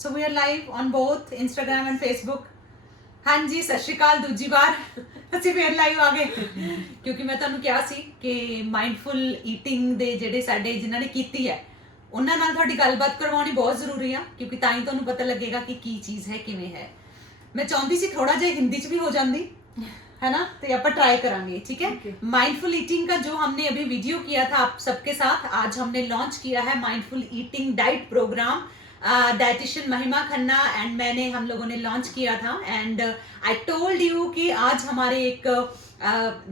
So we are live on both Instagram and Facebook. हाँ जी सत श्री अकाल दूजी बार ਅਸੀਂ ਫੇਰ ਲਾਈਵ ਆ ਗਏ ਕਿਉਂਕਿ ਮੈਂ ਤੁਹਾਨੂੰ ਕਿਹਾ ਸੀ ਕਿ ਮਾਈਂਡਫੁਲ ਈਟਿੰਗ ਦੇ ਜਿਹੜੇ ਸਾਡੇ ਜਿਨ੍ਹਾਂ ਨੇ ਕੀਤੀ ਹੈ ਉਹਨਾਂ ਨਾਲ ਤੁਹਾਡੀ ਗੱਲਬਾਤ ਕਰਵਾਉਣੀ ਬਹੁਤ ਜ਼ਰੂਰੀ ਆ ਕਿਉਂਕਿ ਤਾਂ ਹੀ ਤੁਹਾਨੂੰ ਪਤਾ ਲੱਗੇਗਾ ਕਿ ਕੀ ਚੀਜ਼ ਹੈ ਕਿਵੇਂ है मैं चाहती सी थोड़ा जिहा हिंदी च भी हो जाती है ना तो आप ट्राई करांगे ठीक है माइंडफुल ईटिंग का जो हमने अभी वीडियो किया था आप सबके साथ आज हमने लॉन्च किया है mindful eating diet program dietitian Mahima Khanna and मैंने हम लोगों ने लॉन्च किया था एंड आई टोल्ड यू कि आज हमारे एक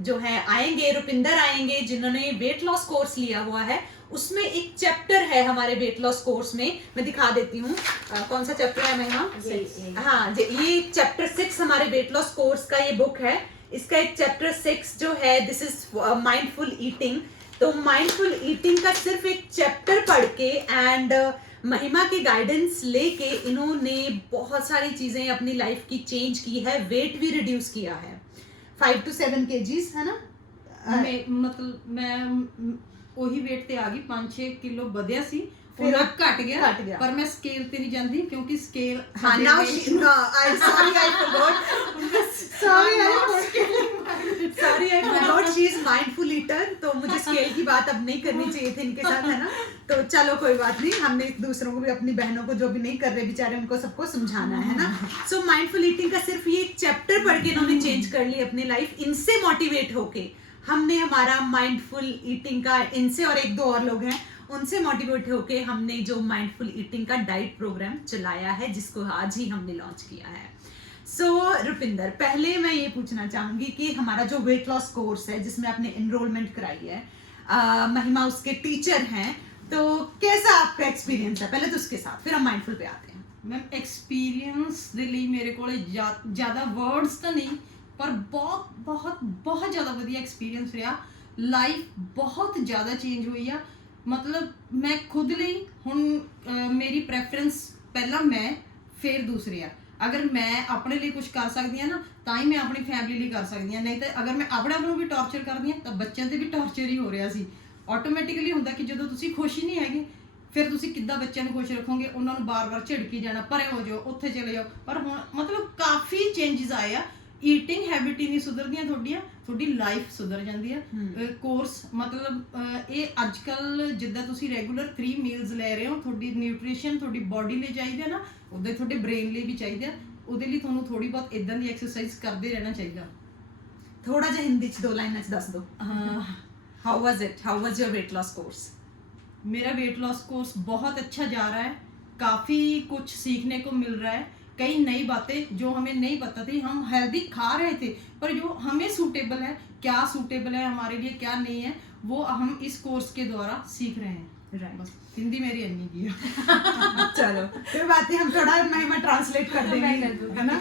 जो है आएंगे रुपिंदर आएंगे जिन्होंने वेट लॉस कोर्स लिया हुआ है उसमें एक चैप्टर है हमारे वेट लॉस कोर्स में मैं दिखा देती हूँ कौन सा चैप्टर है महिमा हाँ ये चैप्टर 6 हमारे वेट लॉस कोर्स का ये बुक है इसका एक चैप्टर 6 जो है दिस इज माइंडफुल ईटिंग तो माइंडफुल ईटिंग का सिर्फ एक चैप्टर पढ़ के एंड महिमा की गाइडेंस लेके इन्होंने बहुत सारी चीजें अपनी लाइफ की चेंज की है वेट भी रिड्यूस किया है 5 to 7 kgs है ना मतलब मैं ਉਹੀ weight ਤੇ ਆ ਗਈ 5-6 ਕਿਲੋ ਵਧਿਆ ਸੀ ਫਿਰ ਘਟ ਗਿਆ ਪਰ ਮੈਂ ਸਕੇਲ ਤੇ ਨਹੀਂ ਜਾਂਦੀ ਕਿਉਂਕਿ ਸਕੇਲ हाँ now she no I forgot sorry I forgot she is mindful eater तो मुझे स्केल की बात अब नहीं करनी चाहिए थी इनके साथ है ना तो चलो कोई बात नहीं हमने दूसरों को भी अपनी बहनों को जो भी नहीं कर रहे बेचारे उनको सबको समझाना है ना सो माइंडफुल ईटिंग का सिर्फ ये चैप्टर पढ़ के इन्होंने चेंज कर ली अपनी लाइफ इनसे मोटिवेट होके हमने हमारा माइंडफुल ईटिंग का इनसे और एक दो और लोग हैं उनसे मोटिवेट होके हमने जो माइंडफुल ईटिंग का डाइट प्रोग्राम चलाया है जिसको आज ही हमने लॉन्च किया है सो रुपिंदर पहले मैं ये पूछना चाहूंगी कि हमारा जो वेट लॉस कोर्स है जिसमें आपने एनरोलमेंट कराई है महिमा उसके टीचर हैं तो कैसा आपका एक्सपीरियंस है पहले तो उसके साथ फिर हम माइंडफुल पे आते हैं मैम एक्सपीरियंस ਦੇ ਲਈ ਮੇਰੇ ਕੋਲ ਜ਼ਿਆਦਾ ਵਰਡਸ ਤਾਂ ਨਹੀਂ ਪਰ ਬਹੁਤ ਜ਼ਿਆਦਾ ਵਧੀਆ ਐਕਸਪੀਰੀਅੰਸ ਰਿਹਾ ਲਾਈਫ ਬਹੁਤ ਜ਼ਿਆਦਾ ਚੇਂਜ ਹੋਈ ਆ ਮਤਲਬ ਮੈਂ ਖੁਦ ਲਈ ਹੁਣ ਮੇਰੀ ਪ੍ਰੈਫਰੈਂਸ ਪਹਿਲਾਂ ਮੈਂ ਫਿਰ ਦੂਸਰੇ ਆ ਅਗਰ ਮੈਂ ਆਪਣੇ ਲਈ ਕੁਝ ਕਰ ਸਕਦੀ ਆ ਨਾ ਤਾਂ ਹੀ ਮੈਂ ਆਪਣੀ ਫੈਮਿਲੀ ਲਈ ਕਰ ਸਕਦੀ ਆ ਨਹੀਂ ਤਾਂ ਅਗਰ ਮੈਂ ਆਪਣੇ ਆਪ ਨੂੰ ਵੀ ਟੌਰਚਰ ਕਰਦੀ ਆ ਤਾਂ ਬੱਚਿਆਂ ਤੇ ਵੀ ਟੌਰਚਰ ਹੀ ਹੋ ਰਿਹਾ ਸੀ ਆਟੋਮੈਟਿਕਲੀ ਹੁੰਦਾ ਕਿ ਜਦੋਂ ਤੁਸੀਂ ਖੁਸ਼ ਹੀ ਨਹੀਂ ਹੈਗੇ ਫਿਰ ਤੁਸੀਂ ਕਿੱਦਾਂ ਬੱਚਿਆਂ ਨੂੰ ਖੁਸ਼ ਰੱਖੋਗੇ ਉਹਨਾਂ ਨੂੰ ਬਾਰ-ਬਾਰ ਝਿੜਕੀ ਜਾਣਾ ਪਰੇ ਹੋ ਜਾਓ ਉੱਥੇ ਚਲੇ ਜਾਓ ਪਰ ਹੁਣ ਮਤਲਬ ਕਾਫੀ ਚੇਂਜਸ ਆਏ ਆ ਈਟਿੰਗ ਹੈਬਿਟ ਹੀ ਨਹੀਂ ਸੁਧਰਦੀਆਂ ਤੁਹਾਡੀ ਲਾਈਫ ਸੁਧਰ ਜਾਂਦੀ ਹੈ ਕੋਰਸ ਮਤਲਬ ਇਹ ਅੱਜ ਕੱਲ ਜਿੱਦਾਂ ਤੁਸੀਂ ਰੈਗੂਲਰ 3 ਮੀਲਸ ਲੈ ਰਹੇ ਹੋ ਤੁਹਾਡੀ ਨਿਊਟ੍ਰੀਸ਼ਨ ਤੁਹਾਡੀ ਬਾਡੀ ਲਈ ਚਾਹੀਦਾ ਨਾ ਉਦਾਂ ਤੁਹਾਡੇ ਬ੍ਰੇਨ ਲਈ ਵੀ ਚਾਹੀਦਾ ਉਹਦੇ ਲਈ ਤੁਹਾਨੂੰ ਥੋੜੀ ਬਹੁਤ ਇਦਾਂ ਦੀ ਐਕਸਰਸਾਈਜ਼ ਕਰਦੇ ਰਹਿਣਾ ਚਾਹੀਦਾ थोड़ा जिहा हिंदी च 2 लाइनां च दस दो how was your weight loss course मेरा वेट लॉस कोर्स बहुत अच्छा जा रहा है काफ़ी कुछ सीखने को मिल रहा है कई नई बातें जो हमें नहीं पता थी हम हेल्दी खा रहे थे पर जो हमें सूटेबल है क्या सूटेबल है हमारे लिए क्या नहीं है वो हम इस कोर्स के द्वारा सीख रहे हैं बस हिंदी मेरी अन्नी की है चलो कोई बात नहीं हम थोड़ा मैं ट्रांसलेट कर देंगे है ना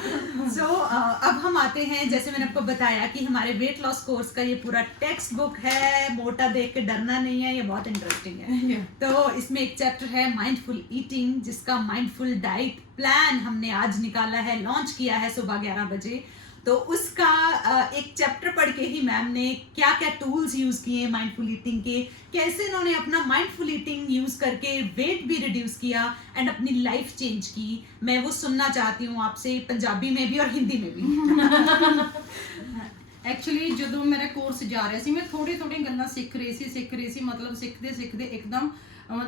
सो अब हम आते हैं जैसे मैंने आपको बताया कि हमारे वेट लॉस कोर्स का ये पूरा टेक्स्ट बुक है मोटा देख के डरना नहीं है ये बहुत इंटरेस्टिंग है तो इसमें एक चैप्टर है माइंडफुल ईटिंग जिसका माइंडफुल डाइट प्लान हमने आज निकाला है लॉन्च किया है सुबह 11 बजे तो उसका एक चैप्टर पढ़ के ही मैम ने क्या क्या टूल्स यूज़ किए माइंडफुल ईटिंग के कैसे इन्होंने अपना माइंडफुल ईटिंग यूज़ करके वेट भी रिड्यूस किया एंड अपनी लाइफ चेंज की मैं वो सुनना चाहती हूँ आपसे पंजाबी में भी और हिंदी में भी ਐਕਚੁਅਲੀ ਜਦੋਂ ਮੇਰਾ ਕੋਰਸ ਜਾ ਰਿਹਾ ਸੀ ਮੈਂ ਥੋੜੀ ਗੱਲਾਂ ਸਿੱਖ ਰਹੀ ਸੀ ਮਤਲਬ ਸਿੱਖਦੇ ਇੱਕਦਮ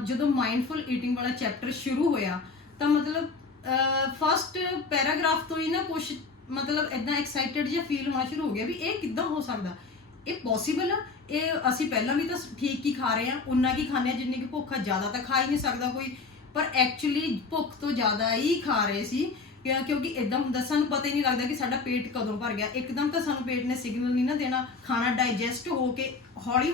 ਜਦੋਂ ਮਾਈਂਡਫੁਲ ਈਟਿੰਗ ਵਾਲਾ ਚੈਪਟਰ ਸ਼ੁਰੂ ਹੋਇਆ ਤਾਂ ਮਤਲਬ ਫਸਟ ਪੈਰਾਗ੍ਰਾਫ ਤੋਂ ਹੀ ਨਾ ਕੁਝ ਮਤਲਬ ਇਦਾਂ ਐਕਸਾਈਟਡ ਜਿਹਾ ਫੀਲ ਹੋਣਾ ਸ਼ੁਰੂ ਹੋ ਗਿਆ ਵੀ ਇਹ ਕਿੱਦਾਂ ਹੋ ਸਕਦਾ ਇਹ ਪੋਸੀਬਲ ਆ ਇਹ ਅਸੀਂ ਪਹਿਲਾਂ ਵੀ ਤਾਂ ਠੀਕ ਹੀ ਖਾ ਰਹੇ ਆ ਉਨਾ ਕੀ ਖਾਣੇ ਜਿੰਨੀ ਕਿ ਭੁੱਖ ਆ ਜ਼ਿਆਦਾ ਤਾਂ ਖਾ ਹੀ ਨਹੀਂ ਸਕਦਾ ਕੋਈ ਪਰ ਐਕਚੁਅਲੀ ਭੁੱਖ ਤੋਂ ਜ਼ਿਆਦਾ ਹੀ ਖਾ ਰਹੇ ਸੀ ਕਿਉਂਕਿ ਇਦਾਂ ਹੁੰਦਾ ਸਾਨੂੰ ਪਤਾ ਹੀ ਨਹੀਂ ਲੱਗਦਾ ਕਿ ਸਾਡਾ ਪੇਟ ਕਦੋਂ ਭਰ ਗਿਆ ਇੱਕਦਮ ਤਾਂ ਸਾਨੂੰ ਪੇਟ ਨੇ ਸਿਗਨਲ ਨਹੀਂ ਨਾ ਦੇਣਾ ਖਾਣਾ ਡਾਈਜੈਸਟ ਹੋ ਕੇ ਹੌਲੀ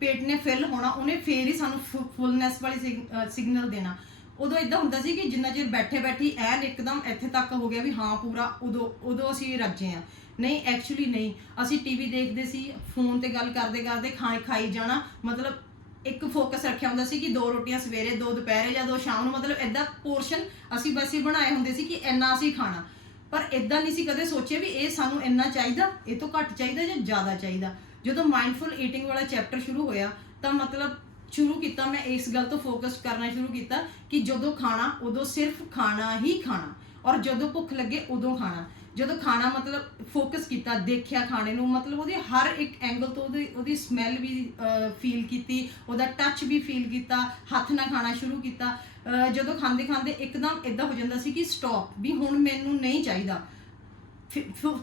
ਪੇਟ ਨੇ ਫਿਲ ਹੋਣਾ ਉਹਨੇ ਫੇਰ ਹੀ ਸਾਨੂੰ ਫੁੱਲਨੈਸ ਵਾਲੀ ਸਿਗਨਲ ਦੇਣਾ ਉਦੋਂ ਇਦਾਂ ਹੁੰਦਾ ਸੀ ਕਿ ਜਿੰਨਾ ਚਿਰ ਬੈਠੀ ਐਨ ਇੱਕਦਮ ਇੱਥੇ ਤੱਕ ਹੋ ਗਿਆ ਵੀ ਹਾਂ ਪੂਰਾ ਉਦੋਂ ਅਸੀਂ ਰੱਜੇ ਆ ਨਹੀਂ ਐਕਚੁਅਲੀ ਨਹੀਂ ਅਸੀਂ ਟੀਵੀ ਦੇਖਦੇ ਸੀ ਫੋਨ ਤੇ ਗੱਲ ਕਰਦੇ ਖਾਈ ਜਾਣਾ ਮਤਲਬ ਇੱਕ ਫੋਕਸ ਰੱਖਿਆ ਹੁੰਦਾ ਸੀ ਕਿ 2 ਰੋਟੀਆਂ ਸਵੇਰੇ 2 ਦੁਪਹਿਰੇ ਜਾਂ 2 ਸ਼ਾਮ ਨੂੰ ਮਤਲਬ ਇਦਾਂ ਪੋਰਸ਼ਨ ਅਸੀਂ ਬਸ ਹੀ ਬਣਾਏ ਹੁੰਦੇ ਸੀ ਕਿ ਇੰਨਾ ਅਸੀਂ ਖਾਣਾ ਪਰ ਇਦਾਂ ਨਹੀਂ ਸੀ ਕਦੇ ਸੋਚਿਆ ਵੀ ਇਹ ਸਾਨੂੰ ਇੰਨਾ ਚਾਹੀਦਾ ਇਹ ਤੋਂ ਘੱਟ ਚਾਹੀਦਾ ਜਾਂ ਜ਼ਿਆਦਾ ਚਾਹੀਦਾ ਜਦੋਂ ਮਾਈਂਡਫੁਲ ਈਟਿੰਗ ਵਾਲਾ ਚੈਪਟਰ ਸ਼ੁਰੂ ਹੋਇਆ ਤਾਂ ਮਤਲਬ ਸ਼ੁਰੂ ਕੀਤਾ, ਮੈਂ ਇਸ ਗੱਲ ਤੋਂ ਫੋਕਸ ਕਰਨਾ ਸ਼ੁਰੂ ਕੀਤਾ ਕਿ ਜਦੋਂ ਖਾਣਾ ਉਦੋਂ ਸਿਰਫ ਖਾਣਾ ਹੀ ਖਾਣਾ, ਔਰ ਜਦੋਂ ਭੁੱਖ ਲੱਗੇ ਉਦੋਂ ਖਾਣਾ। ਜਦੋਂ ਖਾਣਾ ਮਤਲਬ ਫੋਕਸ ਕੀਤਾ, ਦੇਖਿਆ ਖਾਣੇ ਨੂੰ, ਮਤਲਬ ਉਹਦੇ ਹਰ ਇੱਕ ਐਂਗਲ ਤੋਂ ਉਹਦੀ ਸਮੈਲ ਵੀ ਫੀਲ ਕੀਤੀ, ਉਹਦਾ ਟੱਚ ਵੀ ਫੀਲ ਕੀਤਾ, ਹੱਥ ਨਾਲ ਖਾਣਾ ਸ਼ੁਰੂ ਕੀਤਾ। ਜਦੋਂ ਖਾਂਦੇ ਖਾਂਦੇ ਇੱਕਦਮ ਇਦਾਂ ਹੋ ਜਾਂਦਾ ਸੀ ਕਿ ਸਟਾਪ, ਵੀ ਹੁਣ ਮੈਨੂੰ ਨਹੀਂ ਚਾਹੀਦਾ।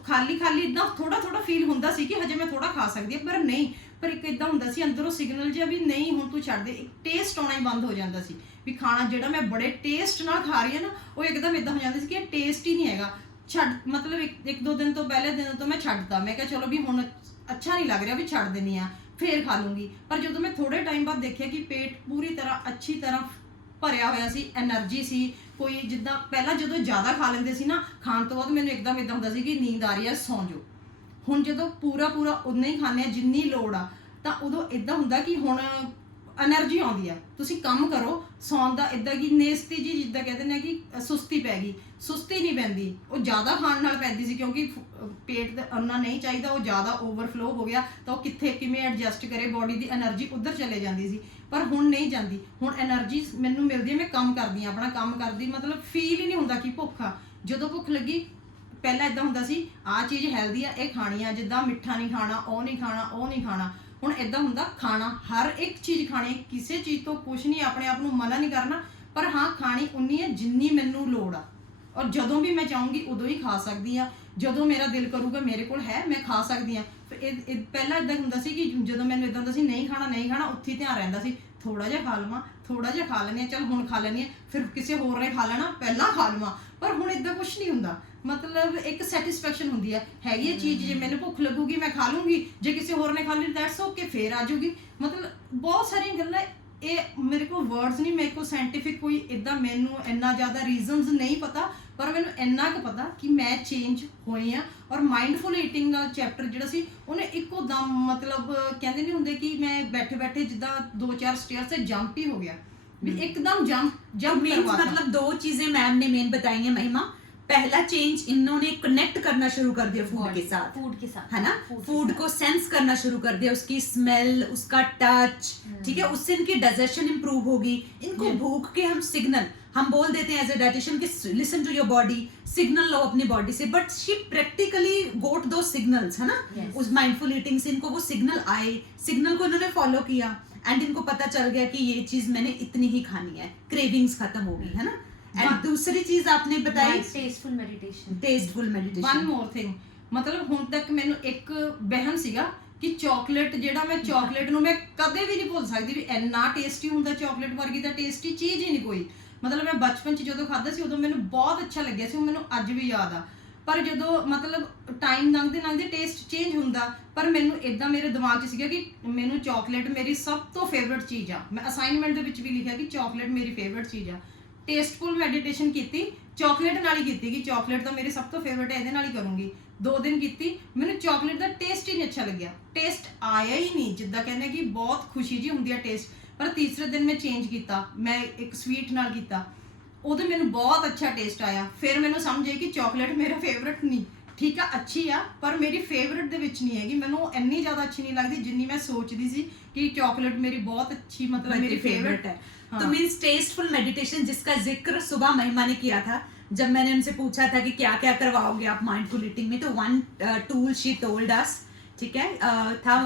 ਖਾਲੀ ਖਾਲੀ ਇਦਾਂ ਥੋੜਾ ਥੋੜਾ ਫੀਲ ਹੁੰਦਾ ਸੀ ਕਿ ਹਜੇ ਮੈਂ ਥੋੜਾ ਖਾ ਸਕਦੀ ਹਾਂ, ਪਰ ਨਹੀਂ, ਪਰ ਇੱਕ ਇਦਾਂ ਹੁੰਦਾ ਸੀ ਅੰਦਰੋਂ ਸਿਗਨਲ ਜਿਹਾ ਵੀ ਨਹੀਂ ਹੁਣ ਤੂੰ ਛੱਡ ਦੇ। ਇੱਕ ਟੇਸਟ ਆਉਣਾ ਹੀ ਬੰਦ ਹੋ ਜਾਂਦਾ ਸੀ ਵੀ ਖਾਣਾ ਜਿਹੜਾ ਮੈਂ ਬੜੇ ਟੇਸਟ ਨਾਲ ਖਾ ਰਹੀ ਹਾਂ ਨਾ, ਉਹ ਇੱਕਦਮ ਇਦਾਂ ਹੋ ਜਾਂਦਾ ਸੀ ਕਿ ਇਹ ਟੇਸਟ ਹੀ ਨਹੀਂ ਹੈਗਾ। ਛੱਡ, ਮਤਲਬ ਇੱਕ ਦੋ ਦਿਨ ਤੋਂ ਪਹਿਲੇ ਦਿਨ ਤੋਂ ਮੈਂ ਛੱਡਤਾ, ਮੈਂ ਕਿਹਾ ਚਲੋ ਵੀ ਹੁਣ ਅੱਛਾ ਨਹੀਂ ਲੱਗ ਰਿਹਾ, ਵੀ ਛੱਡ ਦਿੰਨੀ ਆ, ਫੇਰ ਖਾ ਲੂੰਗੀ। ਪਰ ਜਦੋਂ ਮੈਂ ਥੋੜੇ ਟਾਈਮ ਬਾਅਦ ਦੇਖਿਆ ਕਿ ਪੇਟ ਪੂਰੀ ਤਰ੍ਹਾਂ ਅੱਛੀ ਤਰ੍ਹਾਂ ਭਰਿਆ ਹੋਇਆ ਸੀ, એનર્ਜੀ ਸੀ, ਕੋਈ ਜਿੱਦਾਂ ਪਹਿਲਾਂ ਜਦੋਂ ਜ਼ਿਆਦਾ ਖਾ ਲੈਂਦੇ ਸੀ ਨਾ, ਖਾਣ ਤੋਂ ਬਾਅਦ ਮੈਨੂੰ ਇੱਕਦਮ ਇਦਾਂ ਹੁੰਦਾ ਸੀ ਕਿ ਨੀਂਦ ਆ ਰਹੀ ਹੈ, ਸੌਂ ਜਾਓ। ਹੁਣ ਜਦੋਂ ਪੂਰਾ ਉਨਾ ਹੀ ਖਾਂਦੇ ਆ ਜਿੰਨੀ ਲੋੜ ਆ, ਤਾਂ ਉਦੋਂ ਇਦਾਂ ਹੁੰਦਾ ਕਿ ਹੁਣ એનર્ਜੀ ਆਉਂਦੀ ਆ, ਤੁਸੀਂ ਕੰਮ ਕਰੋ। ਸੌਣ ਦਾ ਇਦਾਂ ਕਿ ਨੇਸਤੀ ਜੀ ਜਿੱਦਾਂ ਕਹਿੰਦੇ ਨੇ ਕਿ ਸੁਸਤੀ ਪੈ ਗਈ, ਸੁਸਤੀ ਨਹੀਂ ਪੈਂਦੀ, ਉਹ ਜ਼ਿਆਦਾ ਖਾਣ ਨਾਲ ਪੈਂਦੀ ਸੀ ਕਿਉਂਕਿ ਪੇਟ ਦਾ ਉਨਾ ਨਹੀਂ ਚਾਹੀਦਾ, ਉਹ ਜ਼ਿਆਦਾ ਓਵਰਫਲੋ ਹੋ ਗਿਆ, ਤਾਂ ਉਹ ਕਿੱਥੇ ਕਿਵੇਂ ਐਡਜਸਟ ਕਰੇ, ਬੋਡੀ ਦੀ એનર્ਜੀ ਉੱਧਰ ਚਲੇ ਜਾਂਦੀ ਸੀ। ਪਰ ਹੁਣ ਨਹੀਂ ਜਾਂਦੀ, ਹੁਣ એનર્ਜੀ ਮੈਨੂੰ ਮਿਲਦੀ ਹੈ, ਮੈਂ ਕੰਮ ਕਰਦੀ ਹਾਂ, ਆਪਣਾ ਕੰਮ ਕਰਦੀ, ਮਤਲਬ ਫੀਲ ਹੀ ਨਹੀਂ ਹੁੰਦਾ ਕਿ ਭੁੱਖ ਆ। ਜਦੋਂ ਭੁੱਖ ਲੱਗੀ, ਪਹਿਲਾਂ ਇਦਾਂ ਹੁੰਦਾ ਸੀ ਆਹ ਚੀਜ਼ ਹੈਲਦੀ ਆ, ਇਹ ਖਾਣੀ ਆ, ਜਿੱਦਾਂ ਮਿੱਠਾ ਨਹੀਂ ਖਾਣਾ, ਉਹ ਨਹੀਂ ਖਾਣਾ, ਉਹ ਨਹੀਂ ਖਾਣਾ। ਹੁਣ ਇਦਾਂ ਹੁੰਦਾ ਖਾਣਾ, ਹਰ ਇੱਕ ਚੀਜ਼ ਖਾਣੀ, ਕਿਸੇ ਚੀਜ਼ ਤੋਂ ਕੁਝ ਨਹੀਂ, ਆਪਣੇ ਆਪ ਨੂੰ ਮਨਾ ਨਹੀਂ ਕਰਨਾ, ਪਰ ਹਾਂ ਖਾਣੀ ਉਨੀ ਹੈ ਜਿੰਨੀ ਮੈਨੂੰ ਲੋੜ ਆ, ਔਰ ਜਦੋਂ ਵੀ ਮੈਂ ਚਾਹੂੰਗੀ ਉਦੋਂ ਹੀ ਖਾ ਸਕਦੀ ਆ। ਜਦੋਂ ਮੇਰਾ ਦਿਲ ਕਰੂਗਾ, ਮੇਰੇ ਕੋਲ ਹੈ, ਮੈਂ ਖਾ ਸਕਦੀ ਆ। ਪਹਿਲਾਂ ਇਦਾਂ ਹੁੰਦਾ ਸੀ ਕਿ ਜਦੋਂ ਮੈਨੂੰ ਇਦਾਂ ਹੁੰਦਾ ਸੀ ਨਹੀਂ ਖਾਣਾ ਨਹੀਂ ਖਾਣਾ, ਉੱਥੇ ਧਿਆਨ ਰਹਿੰਦਾ ਸੀ, ਥੋੜਾ ਜਿਹਾ ਖਾ ਲਵਾਂ, ਥੋੜਾ ਜਿਹਾ ਖਾ ਲੈਂਦੀ ਆ, ਚਲ ਹੁਣ ਖਾ ਲੈਂਦੀ ਆ, ਫਿਰ ਕਿਸੇ ਹੋਰ ਨੇ ਖਾ ਲੈਣਾ, ਪਹਿਲਾਂ ਖਾ ਲਵਾਂ। ਪਰ ਹੁਣ ਇਦਾਂ ਕੁਝ ਨਹੀਂ ਹੁੰਦਾ, ਮਤਲਬ ਇੱਕ ਸੈਟੀਸਫੈਕਸ਼ਨ ਹੁੰਦੀ ਹੈ, ਹੈਗੀ ਹੈ ਚੀਜ਼, ਜੇ ਮੈਨੂੰ ਭੁੱਖ ਲੱਗੂਗੀ ਮੈਂ ਖਾ ਲੂੰਗੀ, ਜੇ ਕਿਸੇ ਹੋਰ ਨੇ ਖਾ ਲਈ ਦੈਟਸ ਓਕੇ, ਫੇਰ ਆ ਜਾਊਗੀ। ਮਤਲਬ ਬਹੁਤ ਸਾਰੀਆਂ ਗੱਲਾਂ, ਇਹ ਮੇਰੇ ਕੋਲ ਵਰਡਸ ਨਹੀਂ, ਮੇਰੇ ਕੋਲ ਸਾਇੰਟੀਫਿਕ ਕੋਈ ਇਦਾਂ ਮੈਨੂੰ ਇੰਨਾ ਜ਼ਿਆਦਾ ਰੀਜ਼ਨਸ ਨਹੀਂ ਪਤਾ, ਪਰ ਮੈਨੂੰ ਇੰਨਾ ਕੁ ਪਤਾ ਕਿ ਮੈਂ ਚੇਂਜ ਹੋਈ ਆ। ਔਰ ਮਾਈਂਡਫੁਲ ਈਟਿੰਗ ਦਾ ਚੈਪਟਰ ਜਿਹੜਾ ਸੀ, ਉਹਨੇ ਇੱਕੋ ਦਮ, ਮਤਲਬ ਕਹਿੰਦੇ ਨਹੀਂ ਹੁੰਦੇ ਕਿ ਮੈਂ ਬੈਠੇ ਬੈਠੇ ਜਿੱਦਾਂ 2-4 ਸਟੇਅਰਸ ਤੇ ਜੰਪ ਹੀ ਹੋ ਗਿਆ, भी एकदम जंप मीन्स मतलब दो चीजें मैम ने मेन बताई हैं महिमा। पहला चेंज, इन्होंने कनेक्ट करना शुरू कर दिया फूड के साथ, है ना, फूड को सेंस करना शुरू कर दिया, उसकी स्मेल, उसका टच, ठीक है, उससे इनकी डाइजेशन इंप्रूव होगी। इनको भूख के हम सिग्नल हम बोल देते हैं एज ए डाइटिशियन कि listen to your body, signal लो अपनी बॉडी से, बट शी प्रैक्टिकली गोट दो सिग्नल्स, है ना, उस माइंडफुल ईटिंग से इनको वो सिग्नल आए, सिग्नल को इन्होंने फॉलो किया एंड इनको पता चल गया कि ये चीज मैंने इतनी ही खानी है, क्रेविंग्स खत्म होगी, है ना। एंड दूसरी चीज आपने बताई tasteful meditation. One more thing, मतलब ਹੁਣ ਤੱਕ ਮੈਨੂੰ ਇੱਕ ਵਹਿਮ ਸੀਗਾ ਕਿ ਚਾਕਲੇਟ, ਜਿਹੜਾ ਮੈਂ ਚਾਕਲੇਟ ਨੂੰ ਮੈਂ ਕਦੇ ਵੀ ਨਹੀਂ ਭੁੱਲ ਸਕਦੀ ਵੀ ਇੰਨਾ ਟੇਸਟੀ ਹੁੰਦਾ, ਚਾਕਲੇਟ ਵਰਗੀ ਤਾਂ ਟੇਸਟੀ ਚੀਜ਼ ਹੀ ਨਹੀਂ ਕੋਈ। ਮਤਲਬ ਮੈਂ ਬਚਪਨ 'ਚ ਜਦੋਂ ਖਾਧਾ ਸੀ ਉਦੋਂ ਮੈਨੂੰ ਬਹੁਤ ਅੱਛਾ ਲੱਗਿਆ ਸੀ, ਉਹ ਮੈਨੂੰ ਅੱਜ ਵੀ ਯਾਦ ਆ। ਪਰ ਜਦੋਂ ਮਤਲਬ ਟਾਈਮ ਲੰਘਦੇ ਟੇਸਟ ਚੇਂਜ ਹੁੰਦਾ, ਪਰ ਮੈਨੂੰ ਇਦਾਂ ਮੇਰੇ ਦਿਮਾਗ 'ਚ ਸੀਗਾ ਕਿ ਮੈਨੂੰ ਚਾਕਲੇਟ ਮੇਰੀ ਸਭ ਤੋਂ ਫੇਵਰਿਟ ਚੀਜ਼ ਆ। ਮੈਂ ਅਸਾਈਨਮੈਂਟ ਦੇ ਵਿੱਚ ਵੀ ਲਿਖਿਆ ਕਿ ਚਾਕਲੇਟ ਮੇਰੀ ਫੇਵਰਿਟ ਚੀਜ਼ ਆ। ਟੇਸਟਫੁਲ ਮੈਡੀਟੇਸ਼ਨ ਕੀਤੀ, ਚਾਕਲੇਟ ਨਾਲ ਹੀ ਕੀਤੀ ਕਿ ਚਾਕਲੇਟ ਤਾਂ ਮੇਰੀ ਸਭ ਤੋਂ ਫੇਵਰਿਟ ਹੈ, ਇਹਦੇ ਨਾਲ ਹੀ ਕਰੂੰਗੀ। 2 ਦਿਨ ਕੀਤੀ, ਮੈਨੂੰ ਚਾਕਲੇਟ ਦਾ ਟੇਸਟ ਹੀ ਨਹੀਂ ਅੱਛਾ ਲੱਗਿਆ, ਟੇਸਟ ਆਇਆ ਹੀ ਨਹੀਂ, ਜਿੱਦਾਂ ਕਹਿੰਦੇ ਕਿ ਬਹੁਤ ਖੁਸ਼ੀ ਜੀ ਹੁੰਦੀ ਆ ਟੇਸਟ। ਪਰ ਤੀਸਰੇ ਦਿਨ ਮੈਂ ਚੇਂਜ ਕੀਤਾ, ਮੈਂ ਇੱਕ ਸਵੀਟ ਨਾਲ ਕੀਤਾ, ਉਦੋਂ ਮੈਨੂੰ ਬਹੁਤ ਅੱਛਾ ਟੇਸਟ ਆਇਆ। ਫਿਰ ਮੈਨੂੰ ਸਮਝ ਆਈ ਕਿ ਚਾਕਲੇਟ ਮੇਰਾ ਫੇਵਰਿਟ ਨਹੀਂ, ਠੀਕ ਆ, ਅੱਛੀ ਆ, ਪਰ ਮੇਰੀ ਫੇਵਰਿਟ ਦੇ ਵਿੱਚ ਨਹੀਂ ਹੈਗੀ। ਮੈਨੂੰ ਇੰਨੀ ਜ਼ਿਆਦਾ ਅੱਛੀ ਨਹੀਂ ਲੱਗਦੀ ਜਿੰਨੀ ਮੈਂ ਸੋਚਦੀ ਸੀ कि चॉकलेट मेरी बहुत अच्छी, मतलब मेरी फेवरेट है। तो मीन्स टेस्टफुल मेडिटेशन जिसका जिक्र सुबह महिमा ने किया था, जब मैंने उनसे पूछा था कि क्या क्या करवाओगे आप माइंडफुल ईटिंग में, तो one tool she told us, ठीक है, था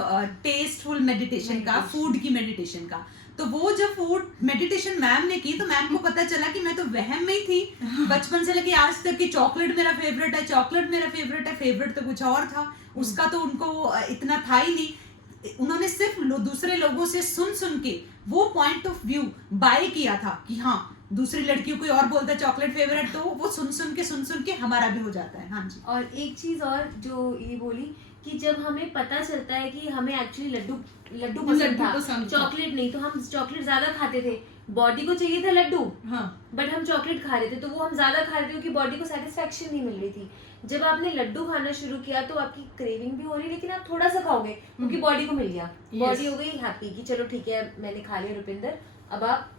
टेस्टफुल मेडिटेशन का, फूड की मेडिटेशन का। तो वो जब फूड मेडिटेशन मैम ने की तो मैम को पता चला कि मैं तो वहम में ही थी बचपन से लेके आज तक कि चॉकलेट मेरा फेवरेट है, चॉकलेट मेरा फेवरेट है। फेवरेट तो कुछ और था, उसका तो उनको इतना था ही नहीं। उन्होंने सिर्फ दूसरे लोगों से सुन के वो पॉइंट ऑफ व्यू बाय किया था कि हाँ दूसरी लड़कियों कोई और बोलता है चॉकलेट फेवरेट, तो वो सुन के हमारा भी हो जाता है। हाँ जी। और एक चीज और जो ये बोली कि जब हमें पता चलता है कि हमें एक्चुअली लड्डू पसंद था, चॉकलेट नहीं, तो हम चॉकलेट ज्यादा खाते थे, बॉडी को चाहिए था लड्डू, हाँ, बट हम चॉकलेट खा रहे थे, तो वो हम ज्यादा खा रहे थे क्योंकि बॉडी को सेटिस्फेक्शन नहीं मिल रही थी। जब आपने लड्डू खाना शुरू किया तो आपकी क्रेविंग भी हो रही, लेकिन आप थोड़ा सा खाओगे क्योंकि बॉडी को मिल गया, बॉडी हो गई हैप्पी कि चलो ठीक है मैंने खा लिया रुपिंदर, अब आप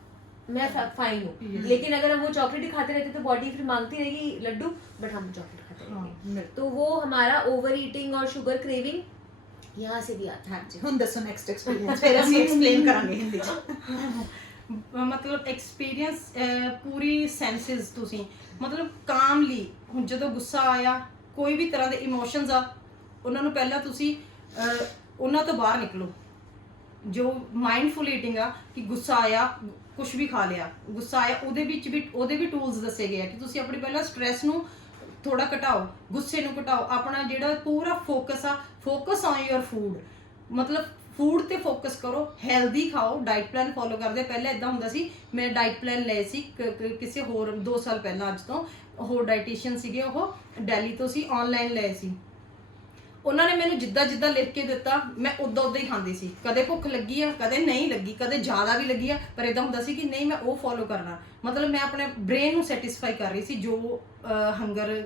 मैं फाइन हूँ। लेकिन अगर हम वो चॉकलेट ही खाते रहते तो बॉडी फिर मांगती रहेगी लड्डू, बट हम चॉकलेट खाते रहेंगे। तो वो हमारा ओवर ईटिंग और शुगर क्रेविंग यहाँ से भी आता है। ਹਾਂਜੀ ਹੁਣ ਦੱਸੋ ਨੈਕਸਟ ਐਕਸਪੀਰੀਅੰਸ ਫਿਰ ਅਸੀਂ ਐਕਸਪਲੇਨ ਕਰਾਂਗੇ ਹਿੰਦੀ ਚ। ਮਤਲਬ ਐਕਸਪੀਰੀਅੰਸ ਪੂਰੀ ਸੈਂਸਿਸ ਤੁਸੀਂ ਮਤਲਬ ਕਾਮਲੀ, ਹੁਣ ਜਦੋਂ ਗੁੱਸਾ ਆਇਆ, ਕੋਈ ਵੀ ਤਰ੍ਹਾਂ ਦੇ ਇਮੋਸ਼ਨਸ ਆ, ਉਹਨਾਂ ਨੂੰ ਪਹਿਲਾਂ ਤੁਸੀਂ ਉਹਨਾਂ ਤੋਂ ਬਾਹਰ ਨਿਕਲੋ। ਜੋ ਮਾਈਂਡਫੁਲ ਈਟਿੰਗ ਆ ਕਿ ਗੁੱਸਾ ਆਇਆ, ਕੁਝ ਵੀ ਖਾ ਲਿਆ, ਗੁੱਸਾ ਆਇਆ, ਉਹਦੇ ਵੀ ਟੂਲਸ ਦੱਸੇ ਗਏ ਆ ਕਿ ਤੁਸੀਂ ਆਪਣੀ ਪਹਿਲਾਂ ਸਟ੍ਰੈਸ ਨੂੰ ਥੋੜਾ ਘਟਾਓ, ਗੁੱਸੇ ਨੂੰ ਘਟਾਓ, ਆਪਣਾ ਜਿਹੜਾ ਪੂਰਾ ਫੋਕਸ ਆ, ਫੋਕਸ ਔਨ ਯੋਰ ਫੂਡ, ਮਤਲਬ ਫੂਡ ਤੇ ਫੋਕਸ ਕਰੋ, ਹੈਲਦੀ ਖਾਓ, ਡਾਈਟ ਪਲਾਨ ਫੋਲੋ ਕਰਦੇ। ਪਹਿਲਾਂ ਇਦਾਂ ਹੁੰਦਾ ਸੀ, ਮੈਂ ਡਾਈਟ ਪਲਾਨ ਲਏ ਸੀ ਕਿਸੇ ਹੋਰ 2 ਸਾਲ ਪਹਿਲਾਂ, ਅੱਜ ਤੋਂ ਹੋਰ ਡਾਈਟੀਸ਼ੀਅਨ ਸੀਗੇ, ਉਹ ਦਿੱਲੀ ਤੋਂ ਸੀ, ਆਨਲਾਈਨ ਲਏ ਸੀ। ਉਹਨਾਂ ਨੇ ਮੈਨੂੰ ਜਿੱਦਾਂ ਜਿੱਦਾਂ ਲਿਖ ਕੇ ਦਿੱਤਾ ਮੈਂ ਉਦਾਂ ਉਦਾਂ ਹੀ ਖਾਂਦੀ ਸੀ। ਕਦੇ ਭੁੱਖ ਲੱਗੀ ਆ, ਕਦੇ ਨਹੀਂ ਲੱਗੀ, ਕਦੇ ਜ਼ਿਆਦਾ ਵੀ ਲੱਗੀ ਆ, ਪਰ ਇਦਾਂ ਹੁੰਦਾ ਸੀ ਕਿ ਨਹੀਂ ਮੈਂ ਉਹ ਫੋਲੋ ਕਰਨਾ। ਮਤਲਬ ਮੈਂ ਆਪਣੇ ਬ੍ਰੇਨ ਨੂੰ ਸੈਟੀਸਫਾਈ ਕਰ ਰਹੀ ਸੀ, ਜੋ ਹੰਗਰ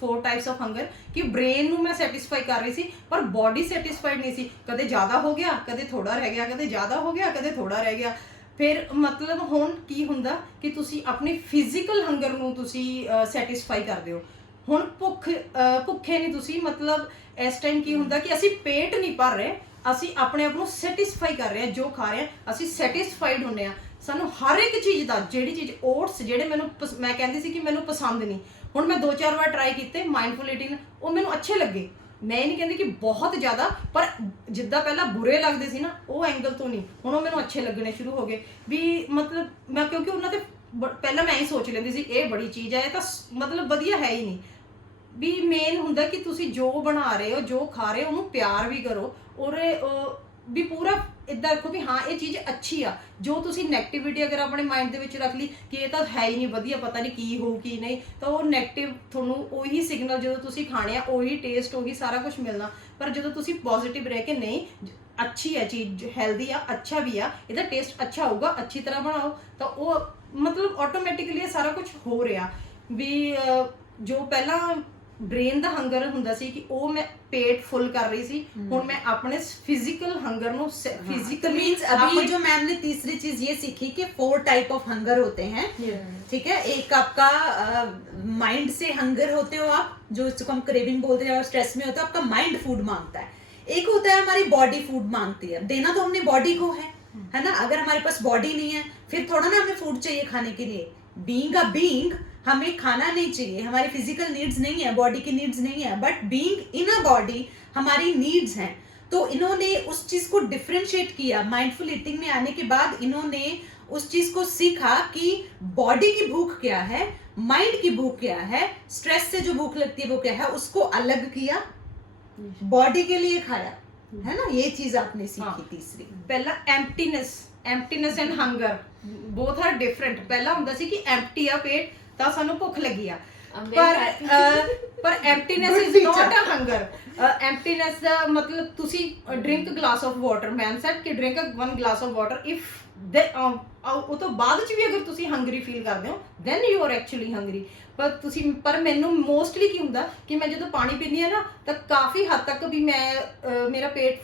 4 ਟਾਈਪਸ ਆਫ ਹੰਗਰ, ਕਿ ਬ੍ਰੇਨ ਨੂੰ ਮੈਂ ਸੈਟੀਸਫਾਈ ਕਰ ਰਹੀ ਸੀ, ਪਰ ਬੋਡੀ ਸੈਟੀਸਫਾਈਡ ਨਹੀਂ ਸੀ। ਕਦੇ ਜ਼ਿਆਦਾ ਹੋ ਗਿਆ, ਕਦੇ ਥੋੜਾ ਰਹਿ ਗਿਆ, ਕਦੇ ਜ਼ਿਆਦਾ ਹੋ ਗਿਆ, ਕਦੇ ਥੋੜਾ ਰਹਿ ਗਿਆ। ਫਿਰ ਮਤਲਬ ਹੁਣ ਕੀ ਹੁੰਦਾ ਕਿ ਤੁਸੀਂ ਆਪਣੀ ਫਿਜ਼ੀਕਲ ਹੰਗਰ ਨੂੰ ਤੁਸੀਂ ਸੈਟੀਸਫਾਈ ਕਰਦੇ ਹੋ। ਹੁਣ ਭੁੱਖੇ ਨਹੀਂ ਤੁਸੀਂ, ਮਤਲਬ ਇਸ ਟਾਈਮ ਕੀ ਹੁੰਦਾ ਕਿ ਅਸੀਂ ਪੇਟ ਨਹੀਂ ਭਰ ਰਹੇ, ਅਸੀਂ ਆਪਣੇ ਆਪ ਨੂੰ ਸੈਟੀਸਫਾਈ ਕਰ ਰਹੇ ਹਾਂ, ਜੋ ਖਾ ਰਹੇ ਹਾਂ ਅਸੀਂ ਸੈਟੀਸਫਾਈਡ ਹੁੰਦੇ ਹਾਂ। ਸਾਨੂੰ ਹਰ ਇੱਕ ਚੀਜ਼ ਦਾ, ਜਿਹੜੀ ਚੀਜ਼ ਓਟਸ ਜਿਹੜੇ ਮੈਂ ਕਹਿੰਦੀ ਸੀ ਕਿ ਮੈਨੂੰ ਪਸੰਦ ਨਹੀਂ, ਹੁਣ ਮੈਂ 2-4 ਵਾਰ ਟਰਾਈ ਕੀਤੇ ਮਾਈਂਡਫੁਲ ਈਟਿੰਗ, ਉਹ ਮੈਨੂੰ ਅੱਛੇ ਲੱਗੇ। ਮੈਂ ਇਹ ਨਹੀਂ ਕਹਿੰਦੀ ਕਿ ਬਹੁਤ ਜ਼ਿਆਦਾ, ਪਰ ਜਿੱਦਾਂ ਪਹਿਲਾਂ ਬੁਰੇ ਲੱਗਦੇ ਸੀ ਨਾ, ਉਹ ਐਂਗਲ ਤੋਂ ਨਹੀਂ, ਹੁਣ ਉਹ ਮੈਨੂੰ ਅੱਛੇ ਲੱਗਣੇ ਸ਼ੁਰੂ ਹੋ ਗਏ। ਵੀ ਮਤਲਬ ਮੈਂ ਕਿਉਂਕਿ ਉਹਨਾਂ ਤੇ ਪਹਿਲਾਂ ਮੈਂ ਹੀ ਸੋਚ ਲੈਂਦੀ ਸੀ ਇਹ ਬੜੀ ਚੀਜ਼ ਹੈ, ਇਹ ਤਾਂ ਮਤਲਬ ਵਧੀਆ ਹੈ ਹੀ ਨਹੀਂ। ਵੀ ਮੇਨ ਹੁੰਦਾ ਕਿ ਤੁਸੀਂ ਜੋ ਬਣਾ ਰਹੇ ਹੋ, ਜੋ ਖਾ ਰਹੇ ਹੋ, ਉਹਨੂੰ ਪਿਆਰ ਵੀ ਕਰੋ, ਔਰ ਵੀ ਪੂਰਾ ਇਦਾਂ ਰੱਖੋ ਵੀ ਹਾਂ ਇਹ ਚੀਜ਼ ਅੱਛੀ ਆ। ਜੋ ਤੁਸੀਂ ਨੈਗੇਟਿਵਿਟੀ ਅਗਰ ਆਪਣੇ ਮਾਈਂਡ ਦੇ ਵਿੱਚ ਰੱਖ ਲਈ ਕਿ ਇਹ ਤਾਂ ਹੈ ਹੀ ਨਹੀਂ ਵਧੀਆ, ਪਤਾ ਨਹੀਂ ਕੀ ਹੋਊ ਕੀ ਨਹੀਂ, ਤਾਂ ਉਹ ਨੈਗੇਟਿਵ ਤੁਹਾਨੂੰ ਉਹੀ ਸਿਗਨਲ ਜਦੋਂ ਤੁਸੀਂ ਖਾਣੇ ਆ, ਉਹੀ ਟੇਸਟ, ਉਹੀ ਸਾਰਾ ਕੁਝ ਮਿਲਣਾ। ਪਰ ਜਦੋਂ ਤੁਸੀਂ ਪੋਜ਼ਿਟਿਵ ਰਹਿ ਕੇ ਨਹੀਂ ਅੱਛੀ ਹੈ ਚੀਜ਼, ਹੈਲਦੀ ਆ, ਅੱਛਾ ਵੀ ਆ, ਇਹਦਾ ਟੇਸਟ ਅੱਛਾ ਹੋਊਗਾ, ਅੱਛੀ ਤਰ੍ਹਾਂ ਬਣਾਓ, ਤਾਂ ਉਹ ਮਤਲਬ ਆਟੋਮੈਟਿਕਲੀ ਸਾਰਾ ਕੁਝ ਹੋ ਰਿਹਾ। ਵੀ ਜੋ ਪਹਿਲਾਂ ब्रेन ਦਾ ਹੰਗਰ ਹੁੰਦਾ ਸੀ ਕਿ ਉਹ मैं पेट फुल कर रही थी, ਹੁਣ मैं अपने physical hunger no physical means अभी जो मैम ने तीसरी चीज ये सीखी कि 4 टाइप ऑफ हंगर होते हैं, ठीक है। एक आपका माइंड से हंगर होते हो आप, जो इसको हम क्रेविंग बोलते हैं, और स्ट्रेस में होता है आपका माइंड फूड मांगता है। एक होता है हमारी बॉडी फूड मांगती है, देना तो हमने बॉडी को है ना। अगर हमारे पास बॉडी नहीं है फिर थोड़ा ना हमें फूड चाहिए खाने के लिए। बीइंग अ बीइंग हमें खाना नहीं चाहिए, हमारी फिजिकल नीड्स नहीं है, बॉडी की नीड्स नहीं है, but being in a body हमारी नीड्स हैं। तो इन्होंने उस चीज को डिफरेंशिएट किया। माइंडफुल ईटिंग में आने के बाद इन्होंने उस चीज को सीखा कि बॉडी की भूख क्या है, माइंड की भूख क्या है, स्ट्रेस से जो भूख लगती है वो क्या है, उसको अलग किया, बॉडी के लिए खाया, है ना। ये चीज आपने सीखी। तीसरी पहला emptiness and hunger both are different. पहला ਹੁੰਦਾ ਸੀ ਕਿ एम्प्टी ਆ पेट ਤਾਂ ਸਾਨੂੰ ਭੁੱਖ ਲੱਗੀ ਆ, ਪਰ ਐਮਪਟੀਨੈਸ ਇਜ਼ ਨਾਟ ਅ ਹੰਗਰ। ਐਮਪਟੀਨੈਸ ਦਾ ਮਤਲਬ ਤੁਸੀਂ drink glass of water, ma'am said ਕਿ drink 1 glass of water, if ਉਹ ਤੋਂ ਬਾਅਦ ਚ ਵੀ ਅਗਰ ਤੁਸੀਂ ਹੰਗਰੀ ਫੀਲ ਕਰਦੇ ਹੋ then you are actually hungry. ਪਰ ਮੈਨੂੰ ਮੋਸਟਲੀ ਕੀ ਹੁੰਦਾ ਕਿ ਮੈਂ ਜਦੋਂ ਪਾਣੀ ਪੀਂਦੀ ਆ ਨਾ ਤਾਂ ਕਾਫੀ ਹੱਦ ਤੱਕ ਵੀ ਮੇਰਾ ਪੇਟ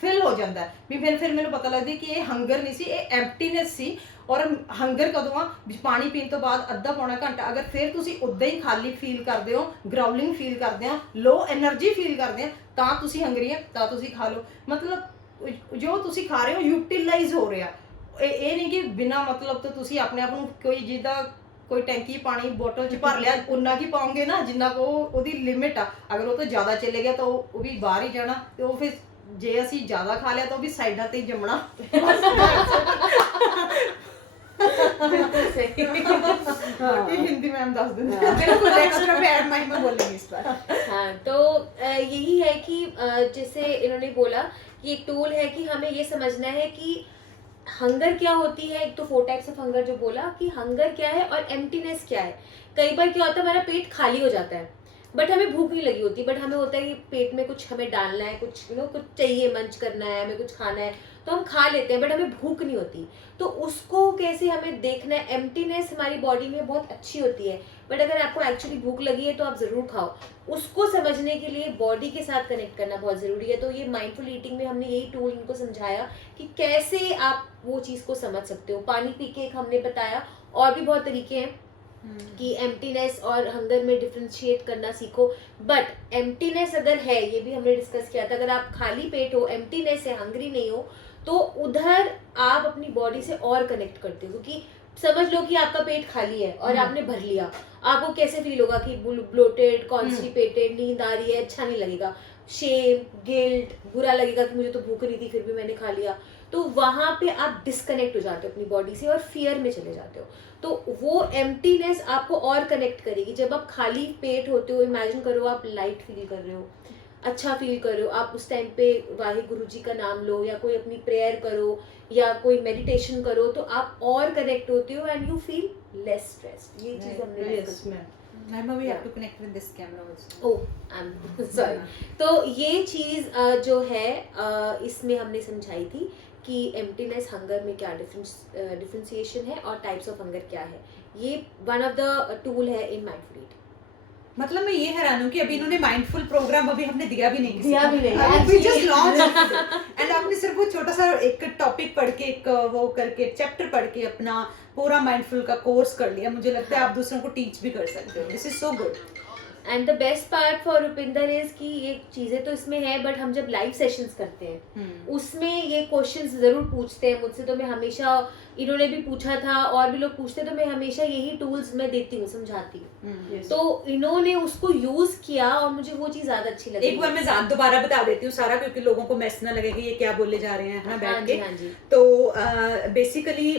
ਫਿਲ ਹੋ ਜਾਂਦਾ ਹੈ। ਵੀ ਫਿਰ ਮੈਨੂੰ ਪਤਾ ਲੱਗਦਾ ਕਿ ਇਹ ਹੰਗਰ ਨਹੀਂ ਸੀ, ਇਹ ਐਮਪਟੀਨੈਸ ਸੀ। ਔਰ ਹੰਗਰ ਕਦੋਂ ਆ, ਪਾਣੀ ਪੀਣ ਤੋਂ ਬਾਅਦ ਅੱਧਾ ਪੌਣਾ ਘੰਟਾ ਅਗਰ ਫਿਰ ਤੁਸੀਂ ਉੱਦਾਂ ਹੀ ਖਾਲੀ ਫੀਲ ਕਰਦੇ ਹੋ, ਗਰਾਊਲਿੰਗ ਫੀਲ ਕਰਦੇ ਹੋ, ਲੋ એનર્ਜੀ ਫੀਲ ਕਰਦੇ ਹੋ, ਤਾਂ ਤੁਸੀਂ ਹੰਗਰੀ ਆ, ਤਾਂ ਤੁਸੀਂ ਖਾ ਲਓ। ਮਤਲਬ ਜੋ ਤੁਸੀਂ ਖਾ ਰਹੇ ਹੋ ਯੂਟਿਲਾਈਜ਼ ਹੋ ਰਿਹਾ। ਇਹ ਨਹੀਂ ਕਿ ਬਿਨਾਂ ਮਤਲਬ ਤੋਂ ਤੁਸੀਂ ਆਪਣੇ ਆਪ ਨੂੰ ਕੋਈ ਜਿੱਦਾਂ ਕੋਈ ਟੈਂਕੀ ਪਾਣੀ ਬੋਟਲ 'ਚ ਭਰ ਲਿਆ ਉਨਾ ਕੀ ਪਾਓਗੇ ਨਾ ਜਿੰਨਾ ਕੋ ਉਹਦੀ ਲਿਮਿਟ ਆ। ਅਗਰ ਉਹ ਤੋਂ ਜ਼ਿਆਦਾ ਚਲੇ ਗਿਆ ਤਾਂ ਉਹ ਵੀ ਬਾਹਰ ਹੀ ਜਾਣਾ, ਤੇ ਉਹ ਫਿਰ ਜੇ ਅਸੀਂ ਜ਼ਿਆਦਾ ਖਾ ਲਿਆ ਤਾਂ ਉਹ ਵੀ ਸਾਈਡਾਂ ਤੇ ਹੀ ਜੰਮਣਾ। हिंदी मैम दस दिन बिल्कुल एक्स्ट्रा पैड माइंड में बोलेंगे इस बार। हाँ, तो यही है कि जैसे इन्होंने बोला कि एक टूल है कि हमें ये समझना है कि हंगर क्या होती है। एक तो 4 टाइप्स ऑफ हंगर जो बोला कि हंगर क्या है और एम्प्टीनेस क्या है। कई बार क्या होता है हमारा पेट खाली हो जाता है बट हमें भूख नहीं लगी होती, बट हमें होता है कि पेट में कुछ हमें डालना है, कुछ कुछ चाहिए, मंच करना है, हमें कुछ खाना है, तो हम खा लेते हैं बट हमें भूख नहीं होती। तो उसको कैसे हमें देखना है। एम्प्टीनेस हमारी बॉडी में बहुत अच्छी होती है, बट अगर आपको एक्चुअली भूख लगी है तो आप ज़रूर खाओ। उसको समझने के लिए बॉडी के साथ कनेक्ट करना बहुत ज़रूरी है। तो ये माइंडफुल ईटिंग में हमने यही टूल इनको समझाया कि कैसे आप वो चीज़ को समझ सकते हो। पानी पी के एक हमने बताया, और भी बहुत तरीके हैं कि एम्प्टीनेस और हंगर में डिफरेंशिएट करना सीखो। बट एम्प्टीनेस अगर है, ये भी हमने डिस्कस किया था, अगर आप खाली पेट हो, एम्प्टीनेस है, हंग्री नहीं हो, तो उधर आप अपनी बॉडी से और कनेक्ट करते हो। क्योंकि समझ लो कि आपका पेट खाली है और आपने भर लिया, आपको कैसे फील होगा कि ब्लोटेड, कॉन्स्टिपेटेड, नींद आ रही है, अच्छा नहीं लगेगा, शेम, गिल्ट, बुरा लगेगा कि मुझे तो भूख नहीं थी फिर भी मैंने खा लिया। तो वहां पे आप डिस्कनेक्ट हो जाते हो अपनी बॉडी से और फियर में चले जाते हो। तो वो एम्प्टीनेस आपको और कनेक्ट करेगी। जब आप खाली पेट होते हो, इमेजिन करो आप लाइट फील कर रहे हो, अच्छा फील कर रहे हो, आप उस टाइम पे वाहिगुरु जी का नाम लो या कोई अपनी प्रेयर करो या कोई मेडिटेशन करो, तो आप और कनेक्ट होते हो and you feel less stressed. ये चीज हमने Yes, ma'am. Ma'am, we have to connect with this camera also. Oh I am sorry. तो ये चीज जो है इसमें हमने समझाई थी कि एम्प्टीनेस, हंगर में क्या डिफरेंशिएशन है और टाइप्स ऑफ हंगर क्या है। ये वन ऑफ द टूल है इन माइंडफुल ईटिंग। मतलब मैं ये हैरान हूँ कि अभी इन्होंने माइंडफुल प्रोग्राम अभी हमने दिया भी नहीं किसी दिया को। भी नहीं, We just actually. launched and आपने सिर्फ वो छोटा सा एक टॉपिक पढ़ के, एक वो करके चैप्टर पढ़ के अपना पूरा माइंडफुल का कोर्स कर लिया। मुझे लगता है आप दूसरों को टीच भी कर सकते हो। This is so good. And the best part for Rupinder is कि ये चीजें तो इसमें है, बट हम जब लाइव सेशंस करते हैं उसमें ये क्वेश्चंस जरूर पूछते हैं मुझसे। तो मैं हमेशा, इन्होंने भी पूछा था और भी लोग पूछते, तो मैं हमेशा यही टूल्स मैं देती हूँ, समझाती हूँ। Yes. तो इन्होंने उसको यूज किया और मुझे वो चीज ज्यादा अच्छी लगी। एक बार मैं दोबारा बता देती हूँ सारा, क्योंकि लोगों को मैस ना लगे कि ये क्या बोले जा रहे हैं, है ना, बैठ के। हाँ जी। तो बेसिकली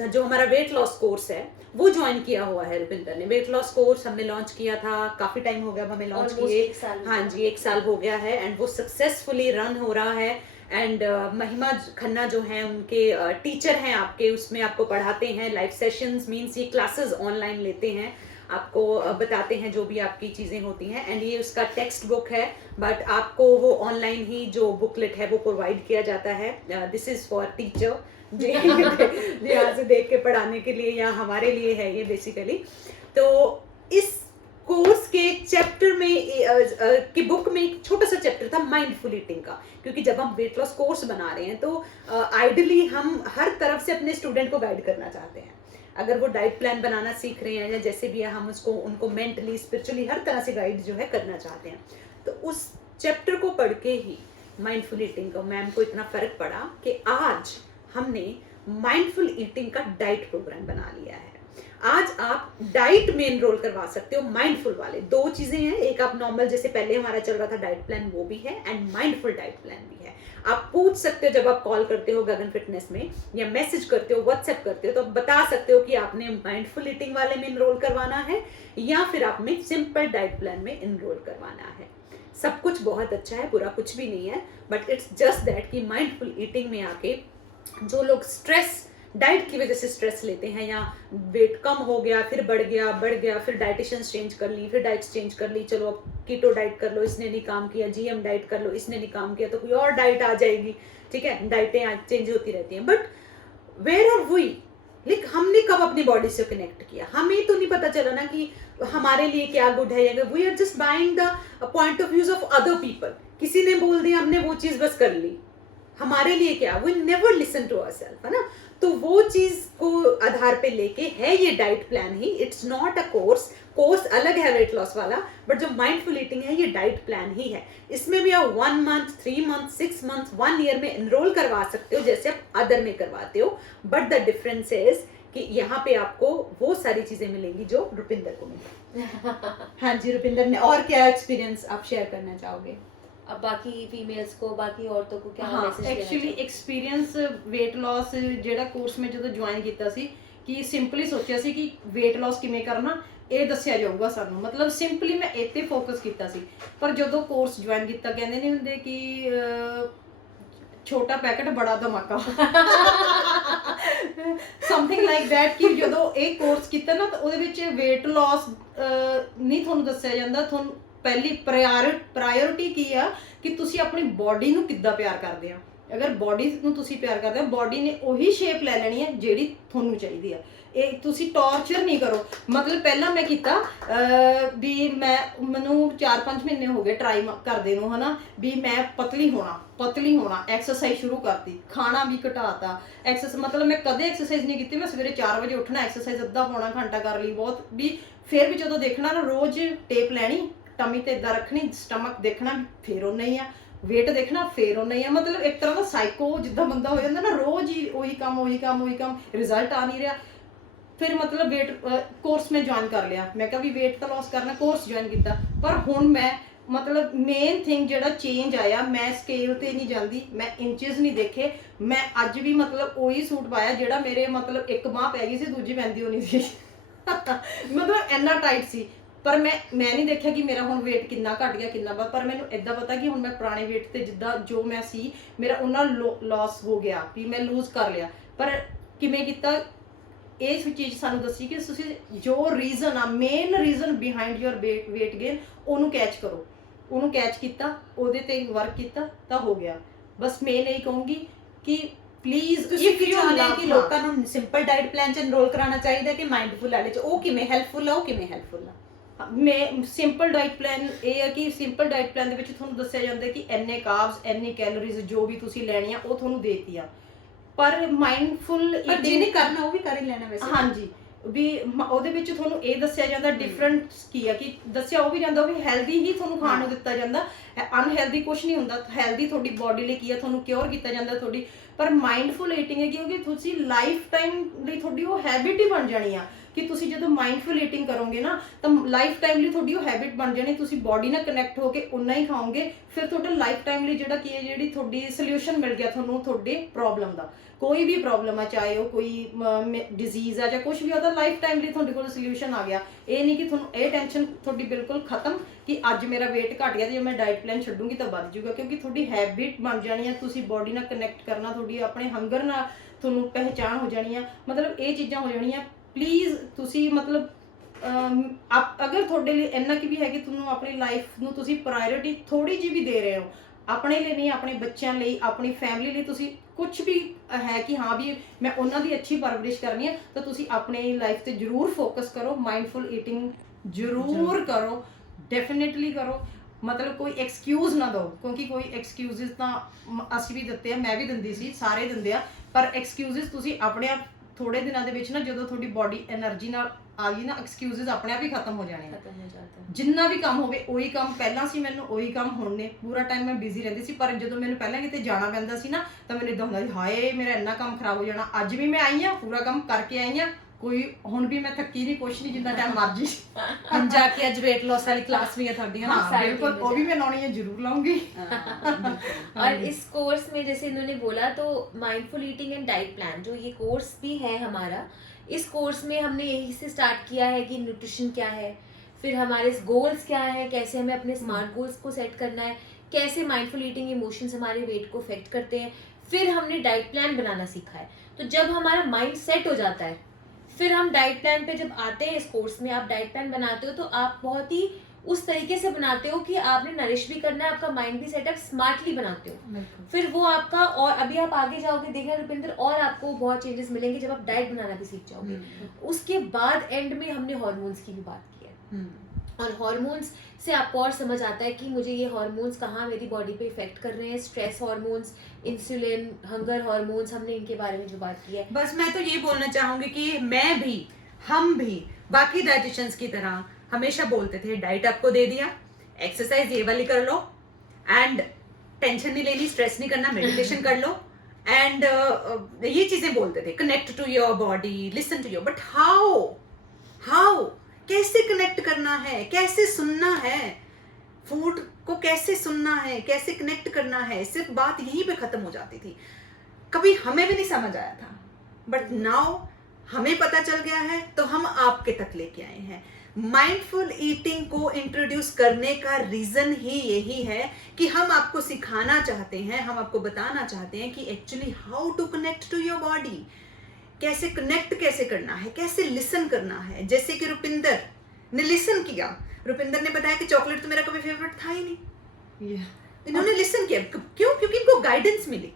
जो हमारा वेट लॉस कोर्स है वो ज्वाइन किया हुआ है रुपिंदर ने। वेट लॉस कोर्स हमने लॉन्च किया था, काफी टाइम हो गया अब हमें लॉन्च Almost किए। एक साल हो हाँ गया। जी, 1 साल हो गया है एंड वो सक्सेसफुली रन हो रहा है। एंड महिमा खन्ना जो हैं उनके टीचर हैं आपके, उसमें आपको पढ़ाते हैं लाइव सेशंस, मींस ये क्लासेस ऑनलाइन लेते हैं, आपको बताते हैं जो भी आपकी चीज़ें होती हैं। एंड ये उसका टेक्स्ट बुक है, बट आपको वो ऑनलाइन ही जो बुकलेट है वो प्रोवाइड किया जाता है। दिस इज़ फॉर टीचर जो यहाँ से देख के पढ़ाने के लिए, या हमारे लिए है ये बेसिकली। तो इस कोर्स के चैप्टर में की बुक में एक छोटा सा चैप्टर था माइंडफुल ईटिंग का, क्योंकि जब हम वेट लॉस कोर्स बना रहे हैं तो आइडियली हम हर तरफ से अपने स्टूडेंट को गाइड करना चाहते हैं। अगर वो डाइट प्लान बनाना सीख रहे हैं या जैसे भी है, हम उनको मेंटली, स्पिरिचुअली हर तरह से गाइड जो है करना चाहते हैं। तो उस चैप्टर को पढ़ के ही माइंडफुल ईटिंग का मैम को इतना फर्क पड़ा कि आज हमने माइंडफुल ईटिंग का डाइट प्रोग्राम बना लिया है। आज आप डाइट में एनरोल करवा सकते हो माइंडफुल वाले। 2 चीजें हैं, एक आप नॉर्मल जैसे पहले हमारा चल रहा था डाइट प्लान वो भी है, एंड माइंडफुल डाइट प्लान भी है। आप पूछ सकते हो जब आप कॉल करते हो गगन फिटनेस में या मैसेज करते हो, व्हाट्सएप करते हो, तो आप बता सकते हो कि आपने माइंडफुल ईटिंग वाले में एनरोल करवाना है या फिर आपने सिंपल डाइट प्लान में एनरोल करवाना है। सब कुछ बहुत अच्छा है, बुरा कुछ भी नहीं है, बट इट्स जस्ट दैट कि माइंडफुल ईटिंग में आके जो लोग स्ट्रेस, डाइट की वजह से स्ट्रेस लेते हैं, या वेट कम हो गया फिर बढ़ गया, फिर डाइटिशियंस चेंज कर ली, फिर डाइट्स चेंज कर ली, चलो अब कीटो डाइट कर लो, इसने नहीं काम किया, जीएम डाइट कर लो, इसने नहीं काम किया, तो कोई और डाइट आ जाएगी। ठीक है, डाइटें चेंज होती रहती हैं, but where are we? Like हमने कब अपनी बॉडी से कनेक्ट किया? हमें तो नहीं पता चला ना कि हमारे लिए क्या गुड है, या we are just buying the point of views of other people. किसी ने बोल दिया, हमने वो चीज बस कर ली, हमारे लिए क्या? We never listen to ourself, है ना। तो वो चीज को आधार पे लेके है ये diet plan he. It's not a course अलग है वेट लॉस वाला, बट जो माइंडफुल ईटिंग है ये डाइट प्लान ही है। इसमें भी आप 1 मंथ, 3 मंथ, 6 मंथ, 1 ईयर में एनरोल करवा सकते हो जैसे आप अदर में करवाते हो, बट द डिफरेंस इज कि यहाँ पे आपको वो सारी चीजें मिलेंगी जो रुपिंदर को मिली। हाँ जी रुपिंदर ने और क्या एक्सपीरियंस आप शेयर करना चाहोगे? अब बाकी फीमेल्स को, बाकी औरतों को क्या हाँ, मैसेज देना एक्चुअली एक्सपीरियंस वेट ਲੌਸ ਜਿਹੜਾ ਕੋਰਸ ਮੈਂ ਜਦੋਂ ਜੁਆਇਨ ਕੀਤਾ ਸੀ ਕਿ ਸਿੰਪਲੀ ਸੋਚਿਆ ਸੀ ਕਿ weight loss ਕਿਵੇਂ ਕਰਨਾ ਇਹ ਦੱਸਿਆ ਜਾਊਗਾ ਸਾਨੂੰ, ਮਤਲਬ ਸਿੰਪਲੀ ਮੈਂ ਇੱਥੇ ਫੋਕਸ ਕੀਤਾ ਸੀ। ਪਰ ਜਦੋਂ ਕੋਰਸ ਜੁਆਇਨ ਕੀਤਾ, ਕਹਿੰਦੇ ਨਹੀਂ ਹੁੰਦੇ ਕਿ ਛੋਟਾ ਪੈਕਟ ਬੜਾ ਧਮਾਕਾ, ਸਮਥਿੰਗ ਲਾਈਕ ਦੈਟ, ਕਿ ਜਦੋਂ ਇਹ ਕੋਰਸ ਕੀਤਾ ਨਾ ਤਾਂ ਉਹਦੇ ਵਿੱਚ weight loss ਨਹੀਂ ਤੁਹਾਨੂੰ ਦੱਸਿਆ ਜਾਂਦਾ। ਤੁਹਾਨੂੰ ਪਹਿਲੀ ਪ੍ਰਾਇੋਰਟੀ ਕੀ ਆ ਕਿ ਤੁਸੀਂ ਆਪਣੀ ਬੋਡੀ ਨੂੰ ਕਿੱਦਾਂ ਪਿਆਰ ਕਰਦੇ ਆ, ਅਗਰ ਬੋਡੀ ਨੂੰ ਤੁਸੀਂ ਪਿਆਰ ਕਰਦੇ ਹੋ, ਬੋਡੀ ਨੇ ਉਹੀ ਸ਼ੇਪ ਲੈ ਲੈਣੀ ਹੈ ਜਿਹੜੀ ਤੁਹਾਨੂੰ ਚਾਹੀਦੀ ਹੈ। ਇਹ ਤੁਸੀਂ ਟੌਰਚਰ ਨਹੀਂ ਕਰੋ। ਮਤਲਬ ਪਹਿਲਾਂ ਮੈਂ ਕੀਤਾ ਵੀ ਮੈਨੂੰ 4-5 ਮਹੀਨੇ ਹੋ ਗਏ ਟਰਾਈ ਕਰਦੇ ਨੂੰ, ਹਨਾ, ਵੀ ਮੈਂ ਪਤਲੀ ਹੋਣਾ ਐਕਸਰਸਾਈਜ਼ ਸ਼ੁਰੂ ਕਰਤੀ, ਖਾਣਾ ਵੀ ਘਟਾਤਾ, ਐਕਸਰਸਾਈਜ਼ ਮਤਲਬ ਮੈਂ ਕਦੇ ਐਕਸਰਸਾਈਜ਼ ਨਹੀਂ ਕੀਤੀ। ਮੈਂ ਸਵੇਰੇ 4 ਵਜੇ ਉੱਠਣਾ, ਐਕਸਰਸਾਈਜ਼ ਅੱਧਾ ਪੌਣਾ ਘੰਟਾ ਕਰ ਲਈ ਬਹੁਤ ਵੀ, ਫਿਰ ਵੀ ਜਦੋਂ ਦੇਖਣਾ ਨਾ ਰੋਜ਼ ਟੇਪ ਲੈਣੀ, ਟਮੀ ਤੇ ਇਦਾਂ ਰੱਖਣੀ, ਸਟਮਕ ਦੇਖਣਾ ਫਿਰ ਉਨਾ ਹੀ ਆ, ਵੇਟ ਦੇਖਣਾ ਫਿਰ ਉਨਾ ਹੀ ਆ। ਮਤਲਬ ਇੱਕ ਤਰ੍ਹਾਂ ਦਾ ਸਾਈਕੋ ਜਿੱਦਾਂ ਬੰਦਾ ਹੋ ਜਾਂਦਾ ਨਾ, ਰੋਜ਼ ਹੀ ਉਹੀ ਕੰਮ, ਰਿਜ਼ਲਟ ਆ ਨਹੀਂ ਰਿਹਾ। ਫਿਰ ਮਤਲਬ ਵੇਟ ਕੋਰਸ ਮੈਂ ਜੁਆਇਨ ਕਰ ਲਿਆ। ਮੈਂ ਕਿਹਾ ਵੀ ਵੇਟ ਤਾਂ ਲਾਸ ਕਰਨਾ, ਕੋਰਸ ਜੁਆਇਨ ਕੀਤਾ। ਪਰ ਹੁਣ ਮੈਂ ਮਤਲਬ ਮੇਨ ਥਿੰਗ ਜਿਹੜਾ ਚੇਂਜ ਆਇਆ, ਮੈਂ ਸਕੇਲ ਤੇ ਨਹੀਂ ਜਾਂਦੀ, ਮੈਂ ਇੰਚਸ ਨਹੀਂ ਦੇਖੇ। ਮੈਂ ਅੱਜ ਵੀ ਮਤਲਬ ਉਹੀ ਸੂਟ ਪਾਇਆ ਜਿਹੜਾ ਮੇਰੇ ਮਤਲਬ ਇੱਕ ਬਾਂਹ ਪੈ ਗਈ ਸੀ, ਦੂਜੀ ਪੈਂਦੀ ਹੋਣੀ ਸੀ ਮਤਲਬ ਇੰਨਾ ਟਾਈਟ ਸੀ। ਪਰ ਮੈਂ ਨਹੀਂ ਦੇਖਿਆ ਕਿ ਮੇਰਾ ਹੁਣ weight ਕਿੰਨਾ ਘਟ ਗਿਆ ਕਿੰਨਾ ਵੱਧ। ਪਰ ਮੈਨੂੰ ਇਦਾਂ ਪਤਾ ਕਿ ਹੁਣ ਮੈਂ ਪੁਰਾਣੇ weight ਤੇ ਜਿੱਦਾਂ ਜੋ ਮੈਂ ਸੀ ਮੇਰਾ ਉਹਨਾਂ ਲਾਸ ਹੋ ਗਿਆ, ਵੀ ਮੈਂ ਲੂਜ਼ ਕਰ ਲਿਆ। ਪਰ ਕਿਵੇਂ ਕੀਤਾ, ਇਹ ਚੀਜ਼ ਸਾਨੂੰ ਦੱਸੀ ਕਿ ਤੁਸੀਂ ਜੋ ਰੀਜ਼ਨ ਆ, main reason behind your weight gain, ਉਹਨੂੰ ਕੈਚ ਕਰੋ। ਉਹਨੂੰ ਕੈਚ ਕੀਤਾ, ਉਹਦੇ ਤੇ ਵਰਕ ਕੀਤਾ ਤਾਂ ਹੋ ਗਿਆ। ਬਸ ਮੈਂ ਇਹ ਕਹੂੰਗੀ ਕਿ ਪਲੀਜ਼ ਇਫ ਯੂ ਚਾਹੁੰਦੇ ਕਿ ਲੋਕਾਂ ਨੂੰ ਸਿੰਪਲ ਡਾਈਟ ਪਲਾਨ ਚ ਐਨਰੋਲ ਕਰਾਉਣਾ ਚਾਹੀਦਾ ਕਿ ਮਾਈਂਡਫੁਲ ਵਾਲੇ ਚ, ਉਹ ਕਿਵੇਂ ਹੈਲਪਫੁਲ ਆ? ਮੈਂ ਸਿੰਪਲ ਡਾਈਟ ਪਲਾਨ ਇਹ ਹੈ ਕਿ ਸਿੰਪਲ ਡਾਈਟ ਪਲਾਨ ਦੇ ਵਿੱਚ ਤੁਹਾਨੂੰ ਦੱਸਿਆ ਜਾਂਦਾ ਕਿ ਇੰਨੇ ਕਾਰਬਸ, ਇੰਨੀ ਕੈਲੋਰੀਜ਼ ਜੋ ਵੀ ਤੁਸੀਂ ਲੈਣੀ ਆ ਉਹ ਤੁਹਾਨੂੰ ਦੇਤੀ ਆ। ਪਰ ਮਾਈਂਡਫੁਲ ਜਿਹਨੇ ਕਰਨਾ ਉਹ ਵੀ ਕਰ ਹੀ ਲੈਣਾ ਵੈਸੇ। ਹਾਂਜੀ, ਵੀ ਉਹਦੇ ਵਿੱਚ ਤੁਹਾਨੂੰ ਇਹ ਦੱਸਿਆ ਜਾਂਦਾ ਡਿਫਰੈਂਸ ਕੀ ਆ, ਕਿ ਦੱਸਿਆ ਉਹ ਵੀ ਜਾਂਦਾ ਉਹ ਵੀ ਹੈਲਦੀ ਹੀ ਤੁਹਾਨੂੰ ਖਾਣ ਨੂੰ ਦਿੱਤਾ ਜਾਂਦਾ, ਅਨਹੈਲਦੀ ਕੁਝ ਨਹੀਂ ਹੁੰਦਾ। ਹੈਲਦੀ ਤੁਹਾਡੀ ਬੋਡੀ ਲਈ ਕੀ ਆ, ਤੁਹਾਨੂੰ ਕਿਉਰ ਕੀਤਾ ਜਾਂਦਾ ਤੁਹਾਡੀ। ਪਰ ਮਾਈਂਡਫੁਲ ਈਟਿੰਗ ਹੈ ਕਿਉਂਕਿ ਤੁਸੀਂ ਲਾਈਫ ਟਾਈਮ ਲਈ ਤੁਹਾਡੀ ਉਹ ਹੈਬਿਟ ਹੀ ਬਣ ਜਾਣੀ ਆ ਕਿ ਤੁਸੀਂ ਜਦੋਂ ਮਾਈਂਡਫੁਲ ਈਟਿੰਗ ਕਰੋਗੇ ਨਾ ਤਾਂ ਲਾਈਫ ਟਾਈਮ ਲਈ ਤੁਹਾਡੀ ਉਹ ਹੈਬਿਟ ਬਣ ਜਾਣੀ। ਤੁਸੀਂ ਬੋਡੀ ਨਾਲ ਕਨੈਕਟ ਹੋ ਕੇ ਉਨਾ ਹੀ ਖਾਓਗੇ, ਫਿਰ ਤੁਹਾਡਾ ਲਾਈਫ ਟਾਈਮ ਲਈ ਜਿਹੜਾ ਕੀ ਹੈ, ਜਿਹੜੀ ਤੁਹਾਡੀ ਸੋਲੂਸ਼ਨ ਮਿਲ ਗਿਆ ਤੁਹਾਨੂੰ ਤੁਹਾਡੇ ਪ੍ਰੋਬਲਮ ਦਾ। ਕੋਈ ਵੀ ਪ੍ਰੋਬਲਮ ਆ, ਚਾਹੇ ਉਹ ਕੋਈ ਡਿਜ਼ੀਜ਼ ਆ ਜਾਂ ਕੁਝ ਵੀ, ਉਹਦਾ ਲਾਈਫ ਟਾਈਮ ਲਈ ਤੁਹਾਡੇ ਕੋਲ ਸੋਲੂਸ਼ਨ ਆ ਗਿਆ। ਇਹ ਨਹੀਂ ਕਿ ਤੁਹਾਨੂੰ ਇਹ ਟੈਨਸ਼ਨ ਤੁਹਾਡੀ ਬਿਲਕੁਲ ਖਤਮ ਕਿ ਅੱਜ ਮੇਰਾ weight ਘਟ ਗਿਆ ਤੇ ਜੇ ਮੈਂ ਡਾਈਟ ਪਲਾਨ ਛੱਡੂੰਗੀ ਤਾਂ ਵੱਧ ਜਾਊਗਾ, ਕਿਉਂਕਿ ਤੁਹਾਡੀ ਹੈਬਿਟ ਬਣ ਜਾਣੀ ਆ। ਤੁਸੀਂ ਬੋਡੀ ਨਾਲ ਕਨੈਕਟ ਕਰਨਾ, ਤੁਹਾਡੀ ਆਪਣੇ ਹੰਗਰ ਨਾਲ ਤੁਹਾਨੂੰ ਪਹਿਚਾਣ ਹੋ ਜਾਣੀ ਆ। ਮਤਲਬ ਇਹ ਚੀਜ਼ਾਂ ਹੋ ਜਾਣੀਆਂ। ਪਲੀਜ਼ ਤੁਸੀਂ ਮਤਲਬ ਅਗਰ ਤੁਹਾਡੇ ਲਈ ਇੰਨਾ ਕਿ ਵੀ ਹੈ ਕਿ ਤੁਹਾਨੂੰ ਆਪਣੀ ਲਾਈਫ ਨੂੰ ਤੁਸੀਂ ਪ੍ਰਾਇੋਰਟੀ ਥੋੜੀ ਜਿਹੀ ਵੀ ਦੇ ਰਹੇ ਹੋ, ਆਪਣੇ ਲਈ ਨਹੀਂ, ਆਪਣੇ ਬੱਚਿਆਂ ਲਈ, ਆਪਣੀ ਫੈਮਿਲੀ ਲਈ, ਤੁਸੀਂ ਕੁਝ ਵੀ ਹੈ ਕਿ ਹਾਂ ਵੀ ਮੈਂ ਉਹਨਾਂ ਦੀ ਅੱਛੀ ਪਰਵਰਿਸ਼ ਕਰਨੀ ਹੈ, ਤਾਂ ਤੁਸੀਂ ਆਪਣੀ ਲਾਈਫ ਤੇ ਜ਼ਰੂਰ ਫੋਕਸ ਕਰੋ। ਮਾਈਂਡਫੁਲ ਈਟਿੰਗ ਜ਼ਰੂਰ ਕਰੋ, ਡੈਫੀਨੇਟਲੀ ਕਰੋ। ਮਤਲਬ ਕੋਈ ਐਕਸਕਿਊਜ਼ ਨਾ ਦਿਓ, ਕਿਉਂਕਿ ਕੋਈ ਐਕਸਕਿਊਜ਼ਸ ਤਾਂ ਅਸੀਂ ਵੀ ਦਿੱਤੇ ਆ, ਮੈਂ ਵੀ ਦਿੰਦੀ ਸੀ, ਸਾਰੇ ਦਿੰਦੇ ਆ। ਪਰ ਐਕਸਕਿਊਜ਼ਸ ਤੁਸੀਂ ਆਪਣੇ ਆਪ ਥੋੜੇ ਦਿਨਾਂ ਦੇ ਵਿੱਚ ਨਾ, ਜਦੋਂ ਤੁਹਾਡੀ ਬੋਡੀ એનર્ਜੀ ਨਾਲ ਆ ਗਈ ਨਾ, ਐਕਸਕਿਊਜ਼ਸ ਆਪਣੇ ਆਪ ਹੀ ਖਤਮ ਹੋ ਜਾਣੇ। ਜਿੰਨਾ ਵੀ ਕੰਮ ਹੋਵੇ, ਉਹੀ ਕੰਮ ਪਹਿਲਾਂ ਸੀ ਮੈਨੂੰ, ਉਹੀ ਕੰਮ ਹੁਣ ਨੇ। ਪੂਰਾ ਟਾਈਮ ਮੈਂ ਬਿਜ਼ੀ ਰਹਿੰਦੀ ਸੀ, ਪਰ ਜਦੋਂ ਮੈਨੂੰ ਪਹਿਲਾਂ ਕਿਤੇ ਜਾਣਾ ਪੈਂਦਾ ਸੀ ਨਾ ਤਾਂ ਮੈਨੂੰ ਇਦਾਂ ਹੁੰਦਾ ਸੀ ਹਾਏ ਮੇਰਾ ਇੰਨਾ ਕੰਮ ਖਰਾਬ ਹੋ ਜਾਣਾ। ਅੱਜ ਵੀ ਮੈਂ ਆਈ ਆ, ਪੂਰਾ ਕੰਮ ਕਰਕੇ ਆਈ ਆ, ਕੋਈ ਹੁਣ ਵੀ ਮੈਂ ਥੱਕੀ ਨਹੀਂ, ਕੁਛ ਨਹੀਂ, ਜਿੰਨਾ ਟਾਈਮ ਮਰਜੀ। ਹੁਣ ਜਾ ਕੇ ਅੱਜ weight loss वाली क्लास भी है थोड़ी, है ना? बिल्कुल, वो भी मैं लानी है, जरूर लाऊंगी। और इस कोर्स में जैसे इन्होंने बोला तो mindful eating and diet plan जो ये कोर्स भी है हमारा, इस कोर्स में हमने यही से स्टार्ट किया है कि न्यूट्रिशन क्या है, फिर हमारे गोल्स क्या है, कैसे हमें अपने स्मार्ट गोल्स को सेट करना है, कैसे माइंडफुल ईटिंग इमोशंस हमारे वेट को अफेक्ट करते हैं। फिर हमने डाइट प्लान बनाना सीखा है। तो जब हमारा माइंड सेट हो जाता है, फिर हम डाइट प्लान पे जब आते हैं, इस कोर्स में आप डाइट प्लान बनाते हो तो आप बहुत ही उस तरीके से बनाते हो कि आपने नरिश भी करना है, आपका माइंड भी सेटअप स्मार्टली बनाते हो। फिर वो आपका, और अभी आप आगे जाओगे देखना रुपिंदर, और आपको बहुत चेंजेस मिलेंगे जब आप डाइट बनाना भी सीख जाओगे। उसके बाद एंड में हमने हार्मोन्स की भी बात की है, और हार्मोन्स से आपको और समझ आता है कि मुझे ये हार्मोन्स कहाँ मेरी बॉडी पे इफेक्ट कर रहे हैं। Stress hormones, insulin, hunger hormones, हमने इनके बारे में जो बात की है। बस मैं तो ये बोलना चाहूंगी कि मैं भी, हम भी बाकी डाइटिशियंस की तरह हमेशा बोलते थे डाइट आपको दे दिया, एक्सरसाइज ये वाली कर लो, एंड टेंशन नहीं लेनी, स्ट्रेस नहीं करना, मेडिटेशन कर लो, एंड ये चीजें बोलते थे, connect to your body, listen to your. But how कैसे कनेक्ट करना है, कैसे सुनना है, फूड को कैसे सुनना है, कैसे कनेक्ट करना है, सिर्फ बात यहीं पे खत्म हो जाती थी। कभी हमें भी नहीं समझ आया था, बट नाउ हमें पता चल गया है तो हम आपके तक लेके आए हैं। माइंडफुल ईटिंग को इंट्रोड्यूस करने का रीजन ही यही है कि हम आपको सिखाना चाहते हैं, हम आपको बताना चाहते हैं कि actually how to connect to your body, कैसे कनेक्ट कैसे करना है, कैसे लिसन करना है। जैसे कि रुपिंदर ने लिसन किया, रुपिंदर ने बताया कि चॉकलेट तो मेरा कभी फेवरेट था ही नहीं, इन्होंने लिसन किया। क्यों? क्योंकि इनको गाइडेंस मिली।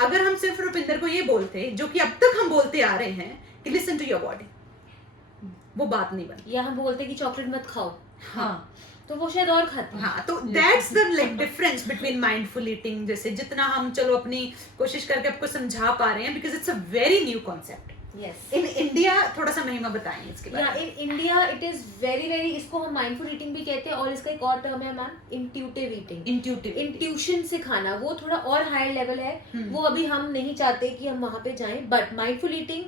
अगर हम सिर्फ रुपिंदर को ये बोलते, जो कि अब तक हम बोलते आ रहे हैं कि लिसन टू योर बॉडी, वो बात नहीं बनी। या हम बोलते कि चॉकलेट मत खाओ, हाँ, तो वो शायद और खाते हैं। हाँ, तो that's the like difference between mindful eating. जैसे जितना हम चलो अपनी कोशिश करके आपको समझा पा रहे हैं, because it's a very new concept in India. थोड़ा सा महिमा बताएं इसके बारे में। In India it is very इसको हम माइंडफुल ईटिंग भी कहते हैं, और इसका एक और टर्म है मैम, इंट्यूटिव ईटिंग। इंट्यूशन से खाना, वो थोड़ा और हायर लेवल है। वो अभी हम नहीं चाहते कि हम वहां पे जाएं, but mindful eating,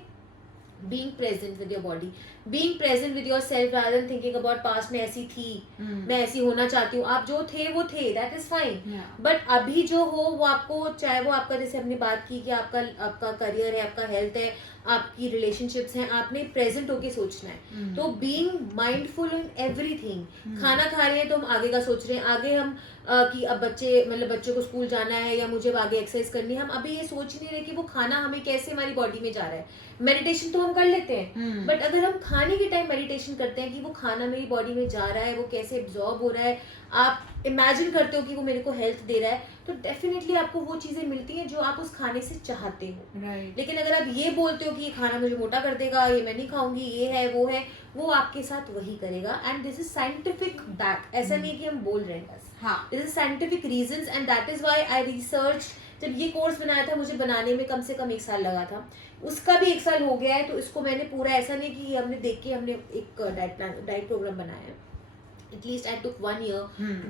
being present with your body, being present with yourself rather than thinking about past में ऐसी थी, मैं ऐसी होना चाहती हूँ। आप जो थे वो थे, that is fine। बट अभी जो हो वो आपको, चाहे वो आपका, जैसे हमने बात की कि आपका करियर है, आपका हेल्थ है, आपकी रिलेशनशिप्स हैं, आपने प्रेजेंट होके सोचना है। तो बीइंग माइंडफुल इन एवरीथिंग। खाना खा रहे हैं तो हम आगे का सोच रहे हैं, आगे हम कि अब बच्चों को स्कूल जाना है या मुझे आगे एक्सरसाइज करनी है। हम अभी ये सोच नहीं रहे कि वो खाना हमें कैसे हमारी बॉडी में जा रहा है। मेडिटेशन तो हम कर लेते हैं, बट अगर हम खाने के टाइम मेडिटेशन करते हैं कि वो खाना मेरी बॉडी में जा रहा है, वो कैसे एब्जॉर्ब हो रहा है, आप इमेजिन करते हो कि वो मेरे को हेल्थ दे रहा है, तो डेफिनेटली आपको वो चीजें मिलती हैं जो आप उस खाने से चाहते हो। लेकिन अगर आप ये बोलते हो कि ये खाना मुझे मोटा कर देगा, ये मैं नहीं खाऊंगी, ये है वो आपके साथ वही करेगा। And this is scientific back, ऐसा नहीं है कि हम बोल रहे हैं बस। This is scientific reasons, and that is why I research. जब ये कोर्स बनाया था, मुझे बनाने में कम से कम 1 साल लगा था, उसका भी 1 साल हो गया है। तो इसको मैंने पूरा, ऐसा नहीं कि हमने देख के हमने एक डाइट प्रोग्राम बनाया है। At least I took 1 year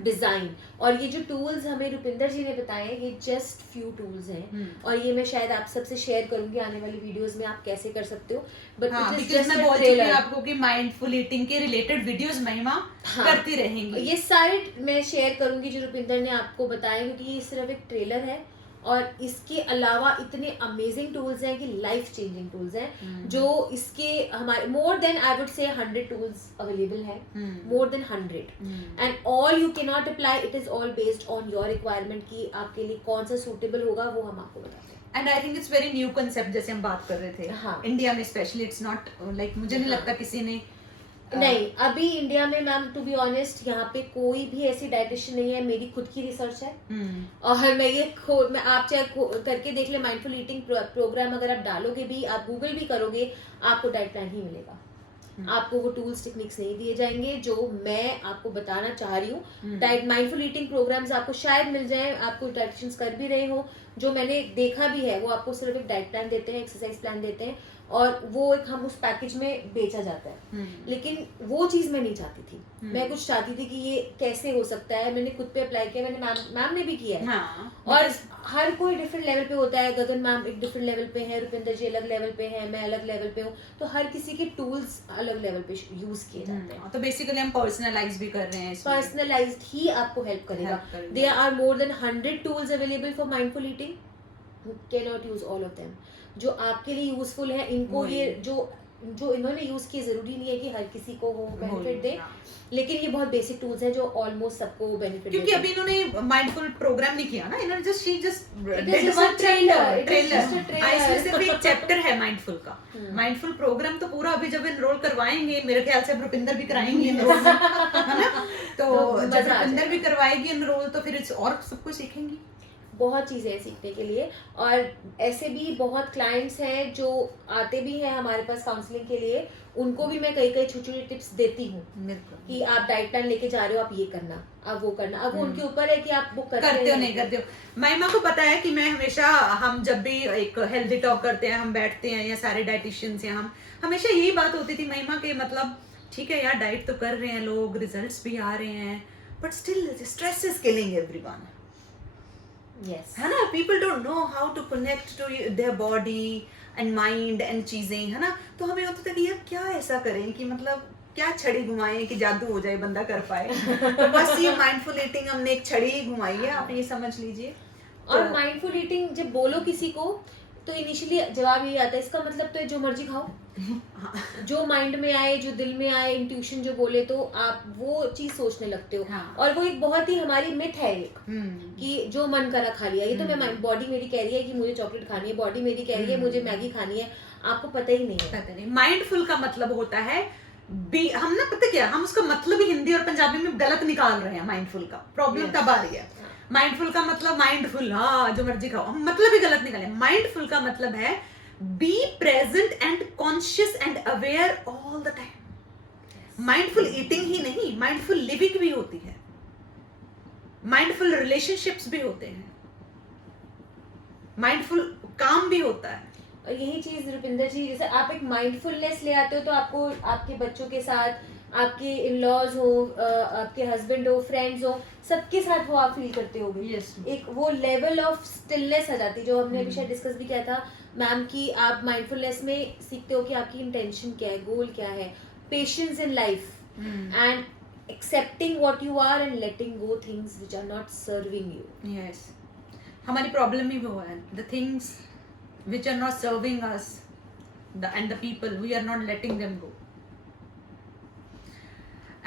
design. और ये जो टूल्स हमें रुपिंदर जी ने बताए, ये जस्ट फ्यू टूल्स हैं, और ये मैं शायद आप सबसे शेयर करूंगी आने वाली वीडियोस में, आप कैसे कर सकते हो। बट मैं बोल चुकी हूं आपको कि माइंडफुल ईटिंग के रिलेटेड वीडियोस महिमा करती रहेंगी। ये सारे मैं शेयर करूंगी जो रुपिंदर ने आपको बताया, क्योंकि ये सिर्फ एक ट्रेलर है, और इसके अलावा इतने अमेजिंग टूल्स हैं कि लाइफ चेंजिंग टूल्स हैं, जो इसके हमारे more then I would say 100 tools available है, मोर than 100, and all you can not apply, it is all based on your requirement कि आपके लिए कौन सा सूटेबल होगा, वो हम आपको बताते हैं। And I think it's very new concept, जैसे हम बात कर रहे थे। हाँ, इंडिया में स्पेशली इट्स नॉट लाइक, मुझे नहीं लगता किसी ने नहीं, अभी इंडिया में मैम टू बी ऑनेस्ट यहाँ पे कोई भी ऐसी डाइटिशियन नहीं है। मेरी खुद की रिसर्च है, और मैं आप चाहे करके देख ले, माइंडफुल ईटिंग प्रोग्राम अगर आप डालोगे भी, आप गूगल भी करोगे, आपको डाइट प्लान ही मिलेगा। आपको वो टूल्स टेक्निक्स नहीं दिए जाएंगे जो मैं आपको बताना चाह रही हूँ। डाइट माइंडफुल ईटिंग प्रोग्राम्स आपको शायद मिल जाए, आपको डाइटिशियंस कर भी रहे हो, जो मैंने देखा भी है, वो आपको सिर्फ एक डाइट प्लान देते हैं, एक्सरसाइज प्लान देते हैं, और वो एक हम उस पैकेज में बेचा जाता है। लेकिन वो चीज मैं नहीं चाहती थी। मैं कुछ चाहती थी कि ये कैसे हो सकता है। मैंने खुद पे अप्लाई किया, मैंने मैम ने भी किया है, और हर कोई डिफरेंट लेवल पे होता है। गगन मैम एक डिफरेंट लेवल पे है, रुपिंदर जी अलग लेवल पे है, मैं अलग लेवल पे हूँ, तो हर किसी के टूल्स अलग लेवल पे यूज किए जाते हैं। तो बेसिकली हम पर्सनलाइज भी कर रहे हैं, पर्सनलाइज्ड ही आपको हेल्प करेगा। There are more than 100 tools available for mindful eating, you can not use all of them. जो आपके लिए यूजफुल है, इनको ये जो इन्होंने यूज किए, जरूरी नहीं है कि हर किसी को वो बेनिफिट दे, लेकिन ये बहुत बेसिक टूल्स हैं जो ऑलमोस्ट सबको बेनिफिट। क्योंकि अभी इन्होंने माइंडफुल प्रोग्राम नहीं किया ना, इन्होंने जस्ट सिर्फ एक चैप्टर है माइंडफुल का। माइंडफुल प्रोग्राम तो पूरा अभी जब एनरोल करवाएंगे, मेरे ख्याल से रुपिंदर भी कराएंगे एनरोल, है ना? तो जब रुपिंदर भी करवाएगी एनरोल, तो फिर और सब कुछ सीखेंगी। बहुत चीज़ें हैं सीखने के लिए, और ऐसे भी बहुत क्लाइंट्स हैं जो आते भी हैं हमारे पास काउंसलिंग के लिए। उनको भी मैं कई छोटी छोटी टिप्स देती हूँ कि आप डाइट प्लान लेके जा रहे हो, आप ये करना, आप वो करना। अब वो उनके ऊपर है कि आप वो करते हो नहीं करते हो। महिमा को पता है कि मैं हमेशा, हम जब भी एक हेल्दी टॉक करते हैं, हम बैठते हैं या सारे डाइटिशियंस हैं, हम हमेशा यही बात होती थी महिमा के, मतलब ठीक है यार, डाइट तो कर रहे हैं लोग, रिजल्ट्स भी आ रहे हैं, but still stress is killing everyone. Yes. है ना? People don't know how to connect to their body and mind and चीजें, है ना? तो हमें होता था कि यार क्या ऐसा करें कि मतलब क्या छड़ी घुमाएं कि जादू हो जाए, बंदा कर पाए। तो बस ये माइंडफुल ईटिंग हमने एक छड़ी ही घुमाई है, आप ये समझ लीजिए। और माइंडफुल ईटिंग जब बोलो किसी को, तो इनिशियली जवाब ये आता है, इसका मतलब तो है जो मर्जी खाओ, जो माइंड में आए, जो दिल में आए, इंट्यूशन जो बोले, तो आप वो चीज सोचने लगते हो। और वो एक बहुत ही हमारी मिथ है एक, कि जो मन करा खा लिया। ये तो मैं, बॉडी मेरी कह रही है कि मुझे चॉकलेट खानी है, बॉडी मेरी कह रही है मुझे मैगी खानी है, आपको पता ही नहीं है। माइंडफुल का मतलब होता है हम ना, पता क्या, हम उसका मतलब ही हिंदी और पंजाबी में गलत निकाल रहे हैं। माइंडफुल का प्रॉब्लम तब आ रही है। माइंडफुल का मतलब माइंडफुल, हाँ जो मर्जी खाओ, मतलब ही गलत निकले। माइंडफुल का मतलब है be present and conscious and aware all the time. Mindful eating ही नहीं, माइंडफुल लिविंग भी होती है, माइंडफुल रिलेशनशिप्स भी होते हैं, माइंडफुल काम भी होता है। और यही चीज रुपिंदर जी, जैसे आप एक माइंडफुलनेस ले आते हो तो आपको आपके बच्चों के साथ, आपके इन लॉज हो, आपके हस्बैंड हो, फ्रेंड्स हो, सबके साथ वो आप फील करते होगे। Yes. एक वो लेवल ऑफ स्टिलनेस आ जाती है, जो हमने अभी शायद डिस्कस भी किया था मैम, की आप माइंडफुलनेस में सीखते हो कि आपकी इंटेंशन क्या है, गोल क्या है, patience in life and accepting what you are and letting go things which are not serving you. Yes, हमारी प्रॉब्लम ही वो है, the things which are not serving us, and the people we are not letting them go.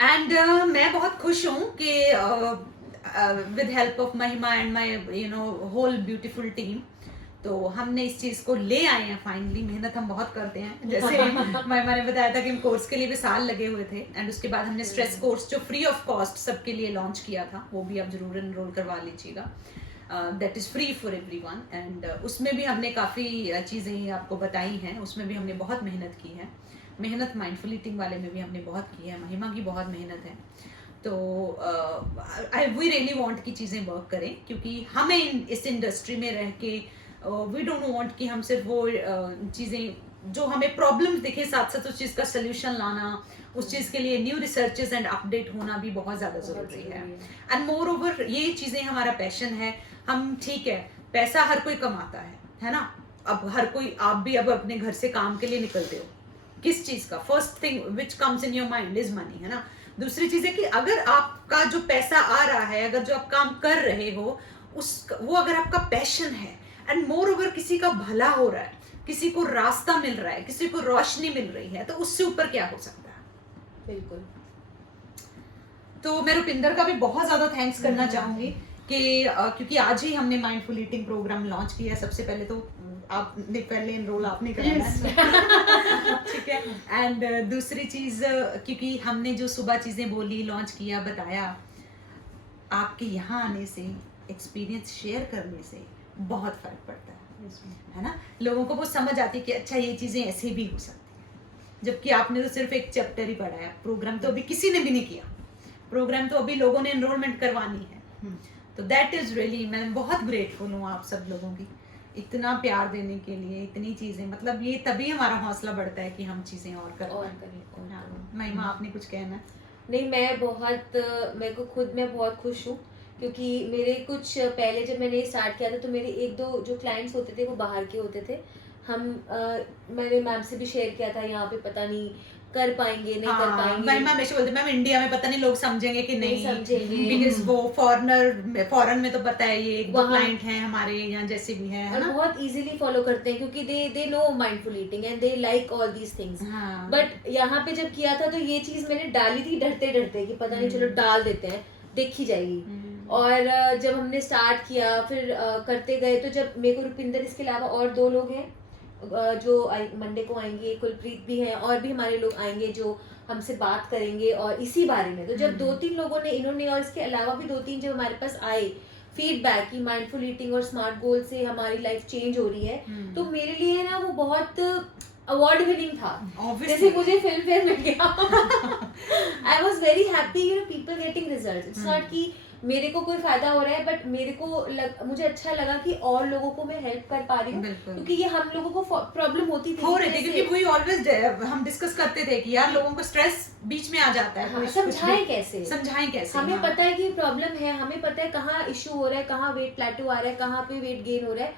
And मैं बहुत खुश हूँ कि with help of महिमा and my whole beautiful team, तो हमने इस चीज को ले आए हैं फाइनली। मेहनत हम बहुत करते हैं, जैसे महिमा ने बताया था कि कोर्स के लिए भी साल लगे हुए थे, एंड उसके बाद हमने स्ट्रेस कोर्स जो फ्री ऑफ कॉस्ट सबके लिए लॉन्च किया था, वो भी आप जरूर एनरोल करवा लीजिएगा। That is free for everyone, and उसमें भी हमने काफ़ी चीज़ें आपको बताई हैं, उसमें भी हमने बहुत मेहनत की है। मेहनत माइंडफुल ईटिंग वाले में भी हमने बहुत की है, महिमा की बहुत मेहनत है। तो वी रियली वांट की चीज़ें वर्क करें, क्योंकि हमें इस इंडस्ट्री में रह के वी डोंट वांट कि हम सिर्फ वो चीज़ें जो हमें प्रॉब्लम दिखे, साथ साथ उस चीज़ का सोल्यूशन लाना, उस चीज़ के लिए न्यू रिसर्चेस एंड अपडेट होना भी बहुत ज़्यादा ज़रूरी है। एंड मोर ओवर ये चीज़ें हमारा पैशन है। हम ठीक है, पैसा हर कोई कमाता है ना, अब हर कोई, आप भी अब अपने घर से काम के लिए निकलते हो, किस चीज़ का first thing which comes in your mind is money, है ना। दूसरी चीज़ है कि अगर आपका जो पैसा आ रहा है, अगर जो आप काम कर रहे हो वो अगर आपका पैशन है, एंड मोर ओवर किसी का भला हो रहा है, किसी को रास्ता मिल रहा है, किसी को रोशनी मिल रही है, तो उससे ऊपर क्या हो सकता है। बिल्कुल। तो मैं रुपिंदर का भी बहुत ज़्यादा थैंक्स करना चाहूँगी कि क्योंकि आज ही हमने माइंडफुल ईटिंग प्रोग्राम लॉन्च किया है। सबसे पहले तो आपने पहले एनरोल आपने कराना है, ठीक है। एंड दूसरी चीज़, क्योंकि हमने जो सुबह चीज़ें बोली, लॉन्च किया, बताया, आपके यहाँ आने से, एक्सपीरियंस शेयर करने से बहुत फर्क पड़ता है ना। लोगों को वो समझ आती है कि अच्छा ये चीज़ें ऐसे भी हो सकती हैं, जबकि आपने तो सिर्फ एक चैप्टर ही पढ़ा है। प्रोग्राम तो अभी किसी ने भी नहीं किया, प्रोग्राम तो अभी लोगों ने एनरोलमेंट करवानी है। तो दैट इज़ रियली, मैं बहुत ग्रेटफुल हूँ आप सब लोगों की, इतना प्यार देने के लिए, इतनी चीज़ें, मतलब ये तभी हमारा हौसला बढ़ता है कि हम चीज़ें और करें। महिमा, आपने कुछ कहना है? नहीं, मेरे को खुद, मैं बहुत खुश हूँ, क्योंकि मेरे कुछ पहले जब मैंने स्टार्ट किया था तो मेरे एक दो जो क्लाइंट्स होते थे वो बाहर के होते थे। मैंने मैम से भी शेयर किया था, यहाँ पे पता नहीं कर पाएंगे, नहीं कर पाएंगे। मैम हमेशा बोलते मैम इंडिया में पता नहीं लोग समझेंगे कि नहीं समझेंगे, बिकॉज़ वो फॉरेन में तो पता है ये एक दो क्लाइंट हैं हमारे यहाँ जैसे भी है और ना, बहुत इजीली फॉलो करते हैं, क्योंकि they know mindful eating and they like all these things. But यहाँ पे जब किया था तो ये चीज मैंने डाली थी डरते डरते कि पता नहीं, चलो डाल देते हैं, देखी जाएगी। और जब हमने स्टार्ट किया, फिर करते गए, तो जब मेरे को रुपिंदर, इसके अलावा और 2 लोग हैं जो मंडे को आएंगे, कुलप्रीत भी हैं, और भी हमारे लोग आएंगे जो हमसे बात करेंगे और इसी बारे में। तो जब 2-3 लोगों ने, इन्होंने और इसके अलावा भी 2-3 जब हमारे पास आए फीडबैक कि माइंडफुल ईटिंग और स्मार्ट गोल से हमारी लाइफ चेंज हो रही है, तो मेरे लिए ना वो बहुत अवार्ड विनिंग था। जैसे मुझे फिल्म फेयर मिल गया, I was very happy, people getting result. It's not कि मेरे को कोई फायदा हो रहा है, बट मेरे को मुझे अच्छा लगा कि और लोगों को मैं हेल्प कर पा रही हूँ, क्योंकि ये हम लोगों को प्रॉब्लम होती थी, हो रही थी, क्योंकि वही ऑलवेज हम डिस्कस करते थे कि यार लोगों को स्ट्रेस बीच में आ जाता है, समझाएं कैसे, हमें पता है कि प्रॉब्लम है, हमें पता है कहाँ इश्यू हो रहा है, कहाँ वेट प्लेटो आ रहा है, कहाँ पे वेट गेन हो रहा है,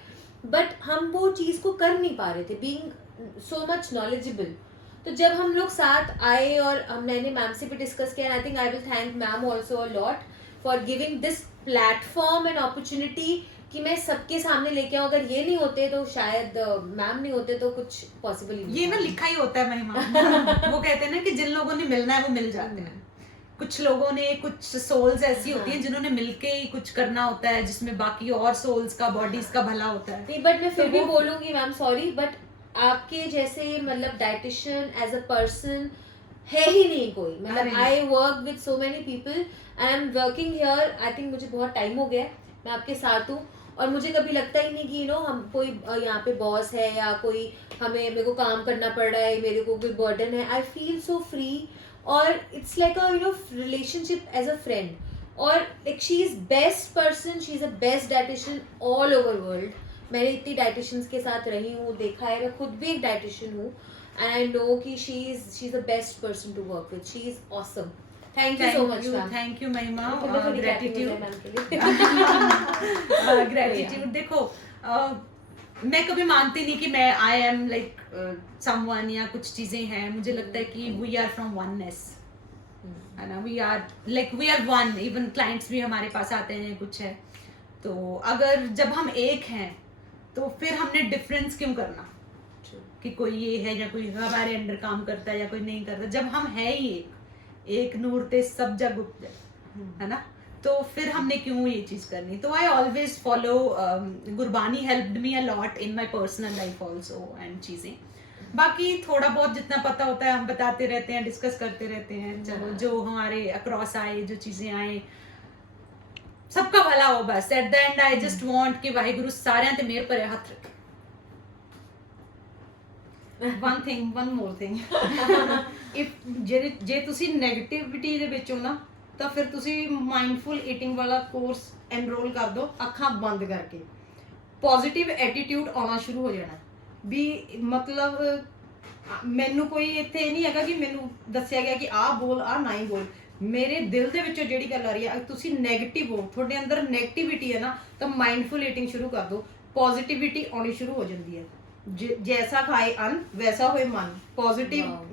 बट हम वो चीज को कर नहीं पा रहे थे, बीइंग सो मच नॉलेजेबल। तो जब हम लोग साथ आए और मैंने मैम से भी डिस्कस किया, I think I will thank ma'am also a lot for giving this platform and opportunity कि मैं सबके सामने लेके आऊँ। अगर ये नहीं होते तो शायद मैम नहीं होते तो कुछ पॉसिबल ही नहीं। ये ना लिखा ही होता है महिमा, वो कहते हैं ना कि जिन लोगों ने मिलना है वो मिल जाते हैं। कुछ लोगों ने, कुछ सोल्स ऐसी होती हैं जिन्होंने मिलके ही कुछ करना होता है, जिसमें बाकी और सोल्स का, बॉडीज का भला होता है। नहीं, बट मैं फिर भी बोलूंगी मैम, सॉरी, बट आपके जैसे मतलब डाइटिशियन एज अ पर्सन है ही नहीं कोई। मतलब I work with so many people, I am working here, I think मुझे बहुत टाइम हो गया, मैं आपके साथ हूँ, और मुझे कभी लगता ही नहीं कि हम कोई यहाँ पे बॉस है या कोई मेरे को काम करना पड़ रहा है, मेरे को कोई बर्डन है. आई फील सो फ्री, और it's like a relationship as a friend. और like she is best person, she is a best dietitian all over world. मैंने इतनी डाइटिशियंस के साथ रही हूँ, देखा है, मैं खुद भी एक डाइटिशियन हूँ, एंड आई नो कि she is the best person to work with. She is awesome. Thank you so much ma'am. Thank you Mahima. Gratitude. Gratitude. देखो मैं कभी मानती नहीं कि मैं आई एम लाइक समवन या कुछ चीजें हैं. मुझे लगता है कि वी आर फ्रॉम वननेस, है ना. We are one. Even clients भी हमारे पास आते हैं, कुछ है तो अगर जब हम एक हैं तो फिर हमने डिफरेंस क्यों करना कि कोई ये है या कोई हमारे अंडर काम करता है या कोई नहीं करता. जब हम है ही एक नूर ते सब जग उपजे, है ना. तो फिर हमने क्यों ये चीज करनी. तो I always follow Gurbani helped me a lot in my personal life also and चीजें. बाकी थोड़ा बहुत जितना पता होता है हम बताते रहते हैं, डिस्कस करते रहते हैं. चलो जो हमारे अक्रॉस आए, जो चीजें आए, सबका भला हो. बस at the and I just want कि वाहिगुरु साਰਿਆਂ ਤੇ ਮਿਹਰ ਭਰੇ ਹੱਥ ਰੱਖੇ. one more thing. ਜੇ ਤੁਸੀਂ ਨੈਗੇਟਿਵਿਟੀ ਦੇ ਵਿੱਚ ਹੋ ਨਾ, ਤਾਂ ਫਿਰ ਤੁਸੀਂ ਮਾਈਂਡਫੁਲ ਈਟਿੰਗ ਵਾਲਾ ਕੋਰਸ ਐਨਰੋਲ ਕਰ ਦਿਓ ਅੱਖਾਂ ਬੰਦ ਕਰਕੇ. ਪੋਜ਼ਿਟਿਵ ਐਟੀਟਿਊਡ ਆਉਣਾ ਸ਼ੁਰੂ ਹੋ ਜਾਣਾ. ਵੀ ਮਤਲਬ ਮੈਨੂੰ ਕੋਈ ਇੱਥੇ ਨਹੀਂ ਹੈਗਾ ਕਿ ਮੈਨੂੰ ਦੱਸਿਆ ਗਿਆ ਕਿ ਆਹ ਬੋਲ ਆਹ ਨਾ ਹੀ ਬੋਲ. ਮੇਰੇ ਦਿਲ ਦੇ ਵਿੱਚੋਂ ਜਿਹੜੀ ਗੱਲ ਆ ਰਹੀ ਹੈ, ਤੁਸੀਂ ਨੈਗੇਟਿਵ ਹੋ, ਤੁਹਾਡੇ ਅੰਦਰ ਨੈਗੇਟਿਵਿਟੀ ਹੈ ਨਾ, ਤਾਂ ਮਾਈਂਡਫੁਲ ਈਟਿੰਗ ਸ਼ੁਰੂ ਕਰ ਦਿਓ. ਪੋਜ਼ਿਟਿਵਿਟੀ ਆਉਣੀ ਸ਼ੁਰੂ ਹੋ ਜਾਂਦੀ ਹੈ. ਜੈਸਾ ਖਾਏ ਅੰਨ ਵੈਸਾ ਹੋਏ ਮਨ.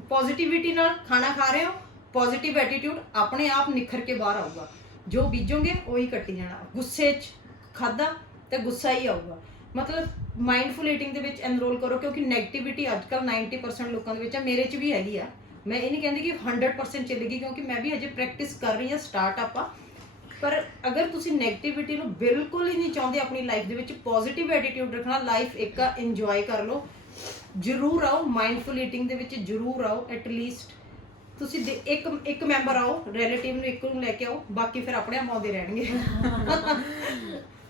ਪੋਜ਼ਿਟਿਵਿਟੀ ਨਾਲ ਖਾਣਾ ਖਾ ਰਹੇ ਹੋ, ਪੋਜ਼ਿਟਿਵ ਐਟੀਟਿਊਡ ਆਪਣੇ ਆਪ ਨਿਖਰ ਕੇ ਬਾਹਰ ਆਊਗਾ. ਜੋ ਬੀਜੋਗੇ ਉਹੀ ਕੱਟੀ ਜਾਣਾ. ਗੁੱਸੇ 'ਚ ਖਾਦਾ ਤੇ ਗੁੱਸਾ ਹੀ ਆਊਗਾ. ਮਤਲਬ ਮਾਈਂਡਫੁਲ ਈਟਿੰਗ ਦੇ ਵਿੱਚ ਐਨਰੋਲ ਕਰੋ, ਕਿਉਂਕਿ ਨੈਗੇਟਿਵਿਟੀ ਅੱਜ ਕੱਲ੍ਹ 90% ਲੋਕਾਂ ਦੇ ਵਿੱਚ ਆ. ਮੇਰੇ 'ਚ ਵੀ ਹੈਗੀ ਆ. ਮੈਂ ਇਹ ਨਹੀਂ ਕਹਿੰਦੀ ਕਿ 100% ਚੱਲੇਗੀ, ਕਿਉਂਕਿ ਮੈਂ ਵੀ ਅਜੇ ਪ੍ਰੈਕਟਿਸ ਕਰ ਰਹੀ ਹਾਂ, ਸਟਾਰਟਅਪ ਆ. ਪਰ ਅਗਰ ਤੁਸੀਂ ਨੈਗੇਟਿਵਿਟੀ ਨੂੰ ਬਿਲਕੁਲ ਹੀ ਨਹੀਂ ਚਾਹੁੰਦੇ ਆਪਣੀ ਲਾਈਫ ਦੇ ਵਿੱਚ, ਪੋਜ਼ਿਟਿਵ ਐਟੀਟਿਊਡ ਰੱਖਣਾ, ਲਾਈਫ ਇੱਕ ਆ, ਇੰਜੋਏ ਕਰ ਲਓ. ਜ਼ਰੂਰ ਆਓ ਮਾਈਂਡਫੁਲ ਈਟਿੰਗ ਦੇ ਵਿੱਚ, ਜ਼ਰੂਰ ਆਓ. ਐਟਲੀਸਟ ਤੁਸੀਂ ਇੱਕ ਮੈਂਬਰ ਆਓ, ਰਿਲੇਟਿਵ ਨੂੰ ਇੱਕ ਨੂੰ ਲੈ ਕੇ ਆਓ, ਬਾਕੀ ਫਿਰ ਆਪਣੇ ਆਪ ਆਉਂਦੇ ਰਹਿਣਗੇ.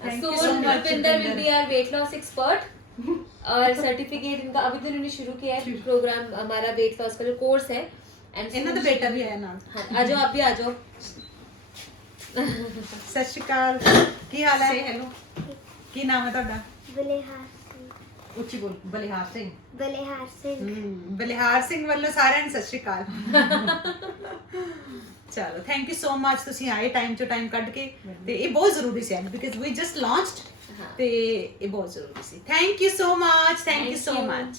So Rupinder will be our weight loss expert. और सर्टिफिकेट इनका अभी तो इन्होंने शुरू किया है प्रोग्राम, हमारा वेट लॉस का जो कोर्स है. एंड ਇਹਨਾਂ ਦਾ ਬੇਟਾ ਵੀ ਆਇਆ ਨਾਲ. आ जाओ, आप भी आ जाओ. ਸਤਿ ਸ਼੍ਰੀ ਅਕਾਲ, ਕੀ ਹਾਲ ਹੈ? ਹੈਲੋ, ਕੀ ਨਾਮ ਹੈ ਤੁਹਾਡਾ? ਬਲਿਹਾਰ ਸਿੰਘ. ਉੱਚੀ ਬੋਲ. ਬਲਿਹਾਰ ਸਿੰਘ. ਬਲਿਹਾਰ ਸਿੰਘ. ਬਲਿਹਾਰ ਸਿੰਘ ਵੱਲੋਂ ਸਾਰਿਆਂ ਨੂੰ ਸਤਿ ਸ਼੍ਰੀ ਅਕਾਲ. ਚਲੋ ਥੈਂਕ ਯੂ ਸੋ ਮਚ, ਤੁਸੀਂ ਆਏ ਟਾਈਮ ਤੋਂ ਟਾਈਮ ਕੱਢ ਕੇ. ਤੇ ਇਹ ਬਹੁਤ ਜ਼ਰੂਰੀ ਸੀ ਬਿਕਾਜ਼ ਵੀ ਜਸਟ ਲਾਂਚਡ, ਤੇ ਇਹ ਬਹੁਤ ਜ਼ਰੂਰੀ ਸੀ. Thank you so much, thank you so much.